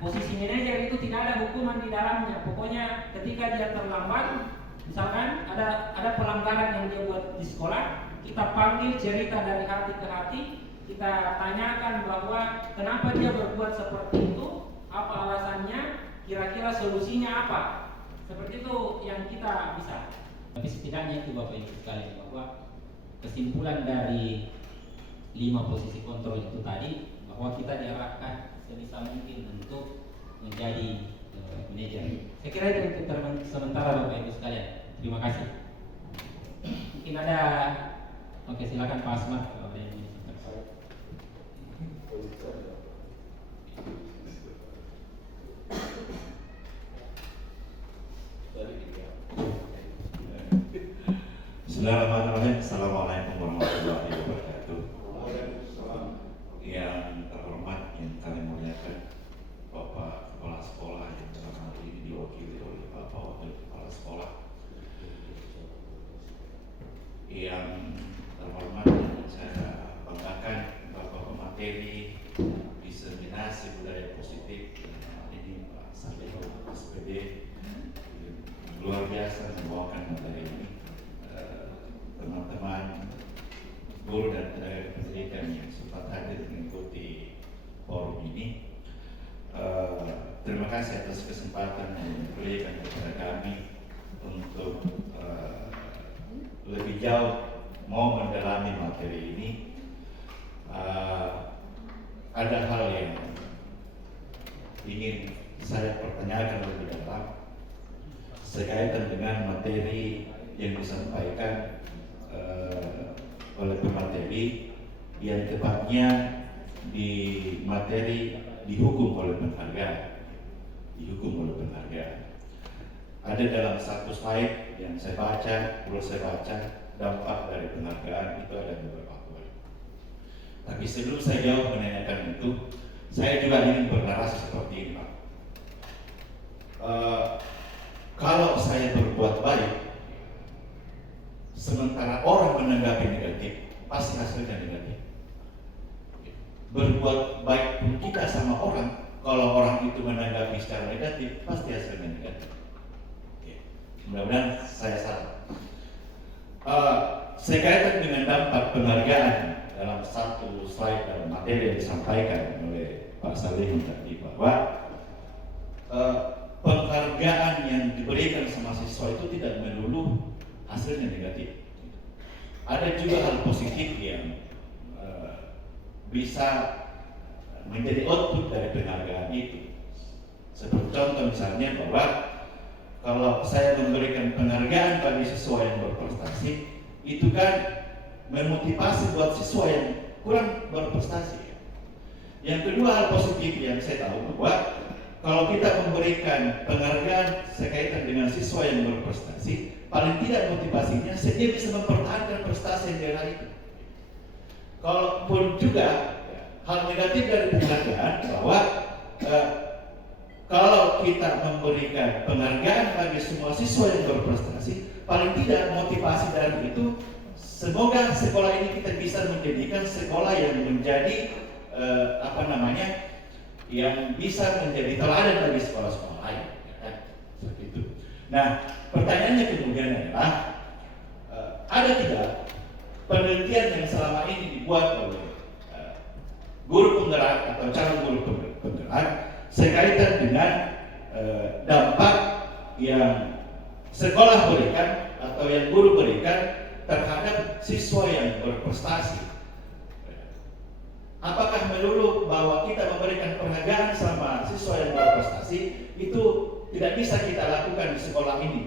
posisi manajer itu tidak ada hukuman di dalamnya. Pokoknya ketika dia terlambat, misalkan ada pelanggaran yang dia buat di sekolah, kita panggil, cerita dari hati ke hati, kita tanyakan bahwa kenapa dia berbuat seperti itu, apa alasannya, kira-kira solusinya apa. Seperti itu yang kita bisa. Tapi setidaknya itu Bapak Ibu sekalian, bahwa kesimpulan dari 5 posisi kontrol itu tadi, bahwa kita diarahkan sebisa mungkin untuk menjadi manajer. Saya kira itu untuk sementara Bapak Ibu sekalian. Terima kasih. Mungkin ada, oke silakan Pak Asmat kalau ada yang ingin. Bismillahirrahmanirrahim. Assalamualaikum warahmatullahi wabarakatuh. Yang terhormat, yang kami muliakan Bapak Kepala Sekolah yang dalam hal ini diwakili oleh Bapak Wakil Kepala Sekolah. Yang terhormat yang saya banggakan Bapak pemateri diseminasi budaya positif, ini Pak Sarjito SPD luar biasa membawakan materi ini. Teman-teman guru dan tenaga pendidikan yang sempat hadir mengikuti forum ini, terima kasih atas kesempatan yang diberikan kepada kami untuk lebih jauh mau mendalami materi ini. Ada hal yang ingin saya pertanyakan lebih dalam sekaitan dengan materi yang disampaikan oleh pemateri, yang tepatnya di materi dihukum oleh penghargaan. Ada dalam satu slide yang saya baca, dampak dari penghargaan itu ada beberapa poin. Tapi sebelum saya jawab menanyakan itu, saya juga ingin bernarasi seperti ini, Pak. Kalau saya berbuat baik, sementara orang menanggapi negatif, pasti hasilnya negatif. Berbuat baik pun kita sama orang, kalau orang itu menanggapi secara negatif, pasti hasilnya negatif. Mudah-mudahan saya salah. Saya kaitkan dengan dampak penghargaan dalam satu slide dalam materi yang disampaikan oleh Pak Salim tadi, bahwa penghargaan yang diberikan sama siswa itu tidak melulu hasilnya negatif. Ada juga hal positif yang bisa menjadi output dari penghargaan itu. Seperti contoh misalnya bahwa kalau saya memberikan penghargaan bagi siswa yang berprestasi, itu kan memotivasi buat siswa yang kurang berprestasi. Yang kedua, hal positif yang saya tahu bahwa kalau kita memberikan penghargaan sekaitan dengan siswa yang berprestasi, paling tidak motivasinya dia bisa mempertahankan prestasi yang dia raih. Kalaupun juga hal negatif dari penghargaan bahwa kalau kita memberikan penghargaan bagi semua siswa yang berprestasi, paling tidak motivasi dari itu semoga sekolah ini kita bisa menjadikan sekolah yang menjadi yang bisa menjadi teladan bagi sekolah-sekolah lain, ya kan? Seperti itu. Nah, pertanyaannya kemudian adalah ada tidak penelitian yang selama ini dibuat oleh guru penggerak atau calon guru penggerak sekaitan dengan dampak yang sekolah berikan atau yang guru berikan terhadap siswa yang berprestasi? Apakah melulu bahwa kita memberikan penghargaan sama siswa yang berprestasi itu tidak bisa kita lakukan di sekolah ini,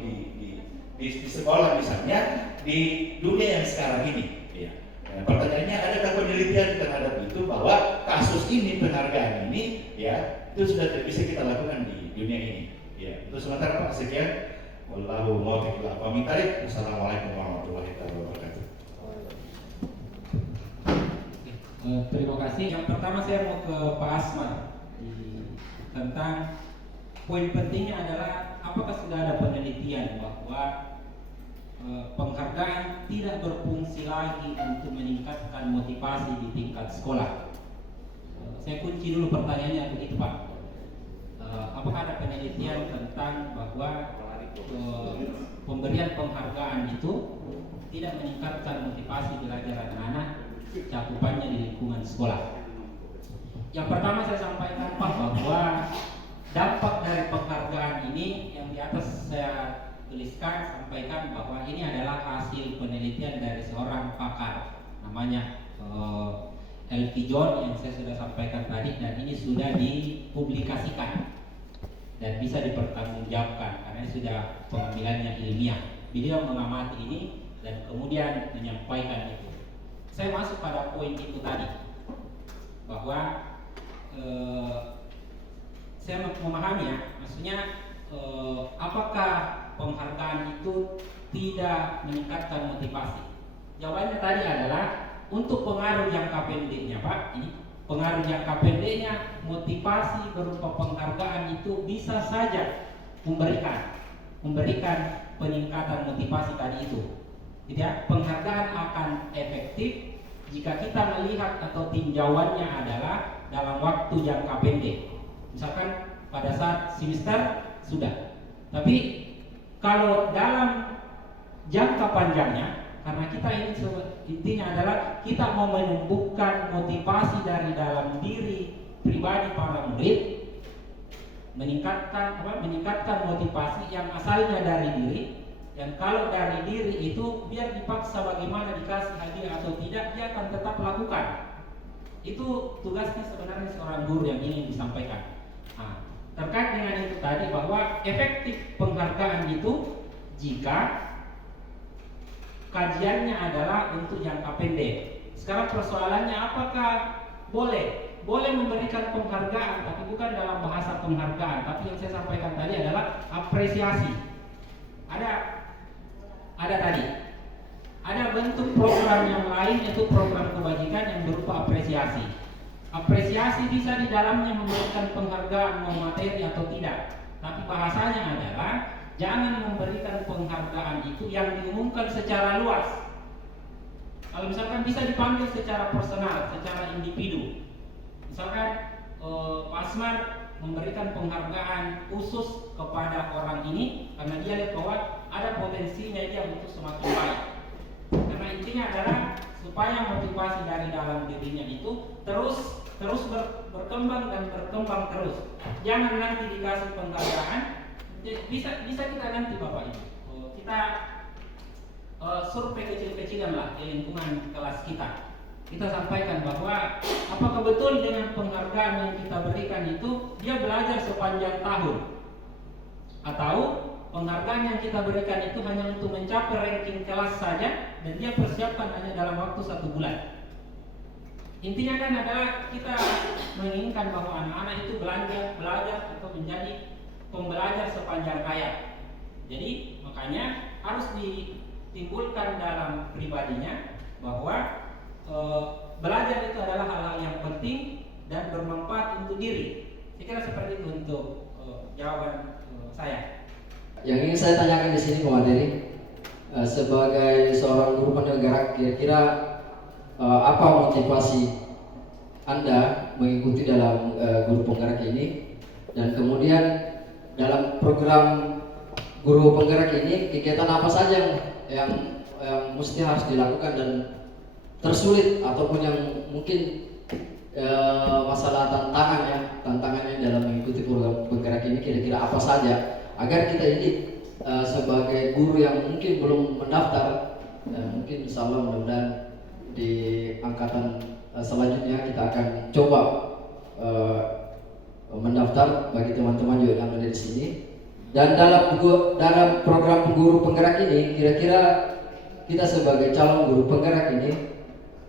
di sekolah misalnya di dunia yang sekarang ini? Ya. Nah, pertanyaannya, adakah penelitian terhadap itu bahwa kasus ini, penghargaan ini, ya itu sudah tidak bisa kita lakukan di dunia ini? Ya, itu sementara Pak. Sekian. Wallahu muwaffiq ila aqwamit thariq. Wassalamualaikum warahmatullahi wabarakatuh. Terima kasih. Yang pertama saya mau ke Pak Asman tentang poin pentingnya adalah apakah sudah ada penelitian bahwa penghargaan tidak berfungsi lagi untuk meningkatkan motivasi di tingkat sekolah. Saya kunci dulu pertanyaannya begitu Pak. Apakah ada penelitian tentang bahwa pemberian penghargaan itu tidak meningkatkan motivasi belajar anak-anak cakupannya di lingkungan sekolah? Yang pertama saya sampaikan Pak bahwa dampak dari penghargaan ini yang di atas saya tuliskan, sampaikan bahwa ini adalah hasil penelitian dari seorang pakar namanya Elvi John yang saya sudah sampaikan tadi, dan ini sudah dipublikasikan dan bisa dipertanggungjawabkan karena sudah pengambilannya ilmiah. Beliau mengamati ini dan kemudian menyampaikan itu. Saya masuk pada poin itu tadi bahwa saya memahami ya, maksudnya apakah penghargaan itu tidak meningkatkan motivasi? Jawabannya tadi adalah untuk pengaruh jangka pendeknya Pak. Ini pengaruh jangka pendeknya, motivasi berupa penghargaan itu bisa saja memberikan peningkatan motivasi tadi itu. Tidak, penghargaan akan efektif jika kita melihat atau tinjauannya adalah dalam waktu jangka pendek. Misalkan pada saat semester sudah. Tapi kalau dalam jangka panjangnya, karena kita ini intinya adalah kita mau menumbuhkan motivasi dari dalam diri pribadi para murid, meningkatkan motivasi yang asalnya dari diri. Dan kalau dari diri itu biar dipaksa bagaimana dikasih hadiah atau tidak, dia akan tetap lakukan. Itu tugasnya sebenarnya seorang guru yang ingin disampaikan. Nah, terkait dengan itu tadi bahwa efektif penghargaan itu jika kajiannya adalah untuk jangka pendek. Sekarang persoalannya apakah boleh memberikan penghargaan, tapi bukan dalam bahasa penghargaan, tapi yang saya sampaikan tadi adalah apresiasi. Ada bentuk program yang lain, yaitu program kebajikan yang berupa apresiasi. Apresiasi bisa di dalamnya memberikan penghargaan mau materi atau tidak, tapi bahasanya adalah jangan memberikan penghargaan itu yang diumumkan secara luas. Kalau misalkan bisa dipanggil secara personal, secara individu. Misalkan Pak Asmar memberikan penghargaan khusus kepada orang ini karena dia lihat bahwa ada potensinya dia untuk semakin baik. Karena intinya adalah supaya motivasi dari dalam dirinya itu terus berkembang dan berkembang terus. Jangan nanti dikasih penghargaan, bisa kita nanti Bapak Ibu kita survei kecil-kecilan lah di lingkungan kelas kita. Kita sampaikan bahwa apakah betul dengan penghargaan yang kita berikan itu dia belajar sepanjang tahun, atau penghargaan yang kita berikan itu hanya untuk mencapai ranking kelas saja, dan dia persiapkan hanya dalam waktu 1 bulan. Intinya kan adalah kita menginginkan bahwa anak-anak itu belajar atau menjadi pembelajar sepanjang hayat. Jadi makanya harus ditimbulkan dalam pribadinya bahwa belajar itu adalah hal-hal yang penting dan bermanfaat untuk diri. Saya kira seperti itu untuk jawaban saya. Yang ingin saya tanyakan di sini, Pak Mandiri, sebagai seorang guru penegak, kira-kira apa motivasi Anda mengikuti dalam guru penggerak ini, dan kemudian dalam program guru penggerak ini kegiatan apa saja yang mesti harus dilakukan dan tersulit ataupun yang mungkin masalah tantangannya dalam mengikuti program penggerak ini, kira-kira apa saja agar kita ini sebagai guru yang mungkin belum mendaftar, mungkin insya Allah mudah-mudahan di angkatan selanjutnya kita akan coba mendaftar bagi teman-teman juga yang ada di sini. Dan dalam program guru penggerak ini, kira-kira kita sebagai calon guru penggerak ini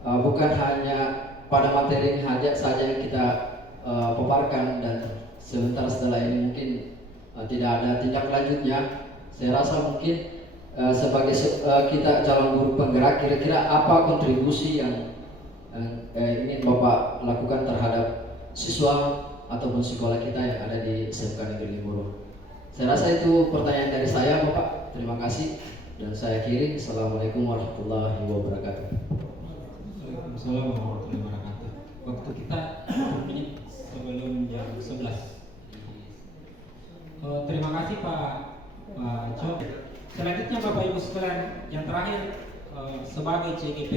bukan hanya pada materi ini saja yang kita paparkan, dan sebentar setelah ini mungkin tidak ada tindak lanjutnya. Saya rasa mungkin sebagai kita calon guru penggerak, kira-kira apa kontribusi yang ingin Bapak lakukan terhadap siswa ataupun sekolah kita yang ada di SMK Negeri Limuru. Saya rasa itu pertanyaan dari saya, Bapak. Terima kasih dan saya akhiri. Assalamualaikum warahmatullahi wabarakatuh. Waalaikumsalam warahmatullahi wabarakatuh. Waktu kita 10 menit sebelum jam 11. Terima kasih Pak Jo. Selanjutnya Bapak Ibu sekalian, yang terakhir sebagai CGP,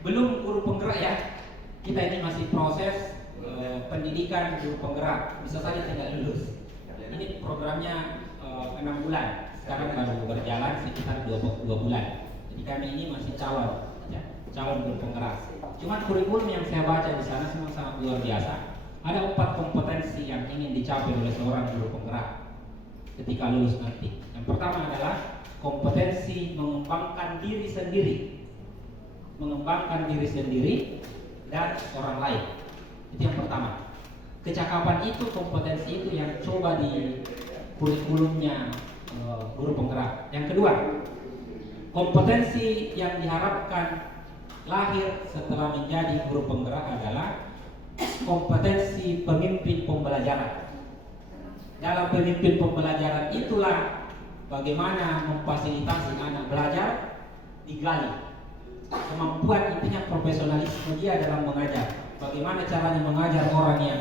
belum guru penggerak ya. Kita ini masih proses pendidikan guru penggerak, bisa saja tidak lulus. Ini programnya 6 bulan, sekarang baru berjalan sekitar 2 bulan. Jadi kami ini masih calon guru penggerak. Cuman kurikulum yang saya baca di sana semua sangat luar biasa. Ada 4 kompetensi yang ingin dicapai oleh seorang guru penggerak ketika lulus nanti. Yang pertama adalah kompetensi mengembangkan diri sendiri dan orang lain. Itu yang pertama. Kecakapan itu, kompetensi itu yang coba di kurikulumnya guru penggerak. Yang kedua, kompetensi yang diharapkan lahir setelah menjadi guru penggerak adalah kompetensi pemimpin pembelajaran. Dalam pemimpin pembelajaran itulah bagaimana memfasilitasi anak belajar digali. Kemampuan intinya profesionalisme dia dalam mengajar. Bagaimana caranya mengajar orang yang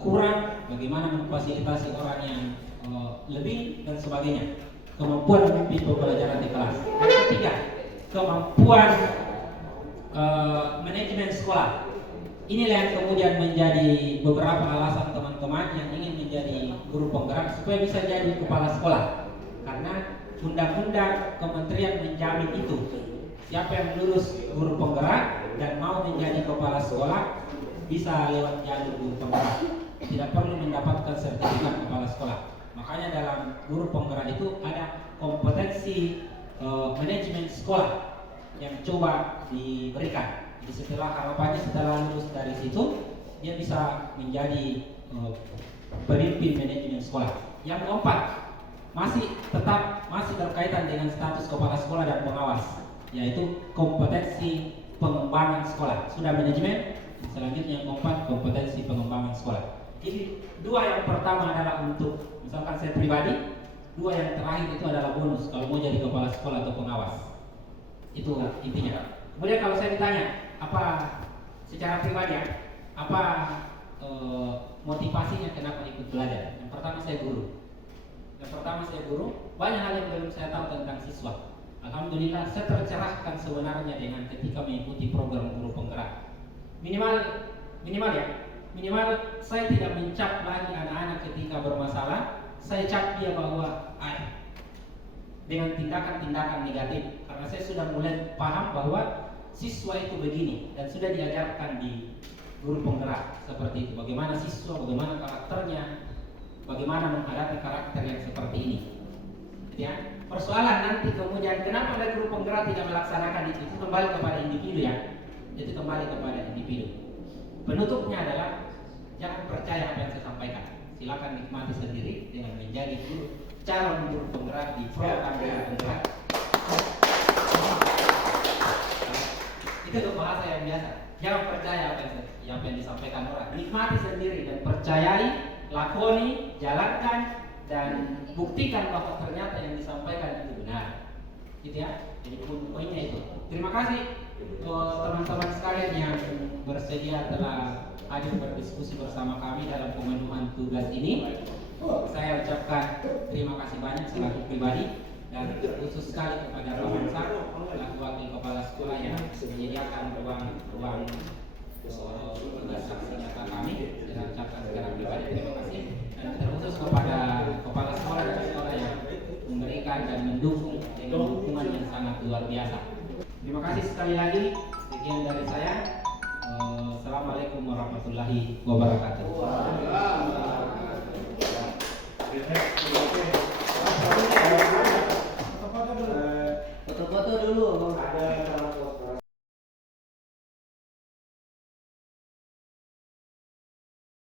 kurang, bagaimana memfasilitasi orang yang lebih dan sebagainya. Kemampuan memimpin pembelajaran di kelas. Yang ketiga, kemampuan manajemen sekolah. Inilah yang kemudian menjadi beberapa alasan teman-teman yang ingin menjadi guru penggerak supaya bisa jadi kepala sekolah. Karena undang-undang kementerian menjamin itu. Siapa yang lulus guru penggerak dan mau menjadi kepala sekolah bisa lewat jalur guru penggerak. Tidak perlu mendapatkan sertifikat kepala sekolah. Makanya dalam guru penggerak itu ada kompetensi manajemen sekolah yang coba diberikan. Jadi harapannya setelah lulus dari situ dia bisa menjadi pemimpin manajemen sekolah. Yang keempat, masih berkaitan dengan status kepala sekolah dan pengawas, yaitu kompetensi pengembangan sekolah. Sudah manajemen, selanjutnya yang keempat kompetensi pengembangan sekolah. Jadi 2 yang pertama adalah untuk misalkan saya pribadi, 2 yang terakhir itu adalah bonus kalau mau jadi kepala sekolah atau pengawas. Itu intinya. Kemudian kalau saya ditanya apa secara pribadi apa motivasinya kenapa ikut belajar? Yang pertama saya guru. Banyak hal yang belum saya tahu tentang siswa. Alhamdulillah saya tercerahkan sebenarnya dengan ketika mengikuti program guru penggerak. Minimal saya tidak mencap lagi anak-anak ketika bermasalah. Saya cap dia bahwa dengan tindakan-tindakan negatif, karena saya sudah mulai paham bahwa siswa itu begini dan sudah diajarkan di guru penggerak seperti itu. Bagaimana siswa, bagaimana karakternya, bagaimana menghadapi karakter yang seperti ini. Ya, persoalan nanti kemudian kenapa ada guru penggerak tidak melaksanakan itu kembali kepada individu ya. Itu kembali kepada individu. Penutupnya adalah jangan percaya apa yang saya sampaikan. Silakan nikmati sendiri dengan menjadi guru calon guru penggerak di program guru penggerak. Itu bahasa yang biasa. Jangan percaya apa yang disampaikan orang. Nikmati sendiri dan percayai, lakoni, jalankan dan buktikan bahwa ternyata yang disampaikan itu benar. Gitu ya. Jadi poinnya itu. Terima kasih teman-teman sekalian yang bersedia telah hadir berdiskusi bersama kami dalam pemenuhan tugas ini. Saya ucapkan terima kasih banyak selaku pribadi dan khusus sekali kepada Pak Hamsa selaku wakil kepala sekolah yang menyediakan ruang tugas saksi nyata kami. Saya ucapkan secara pribadi terima kasih dan terkhusus kepada kepala sekolah dan sekolah yang memberikan dan mendukung dengan dukungan yang sangat luar biasa. Terima kasih sekali lagi. Sekian dari saya. Assalamualaikum warahmatullahi wabarakatuh. Foto-foto dulu. Ada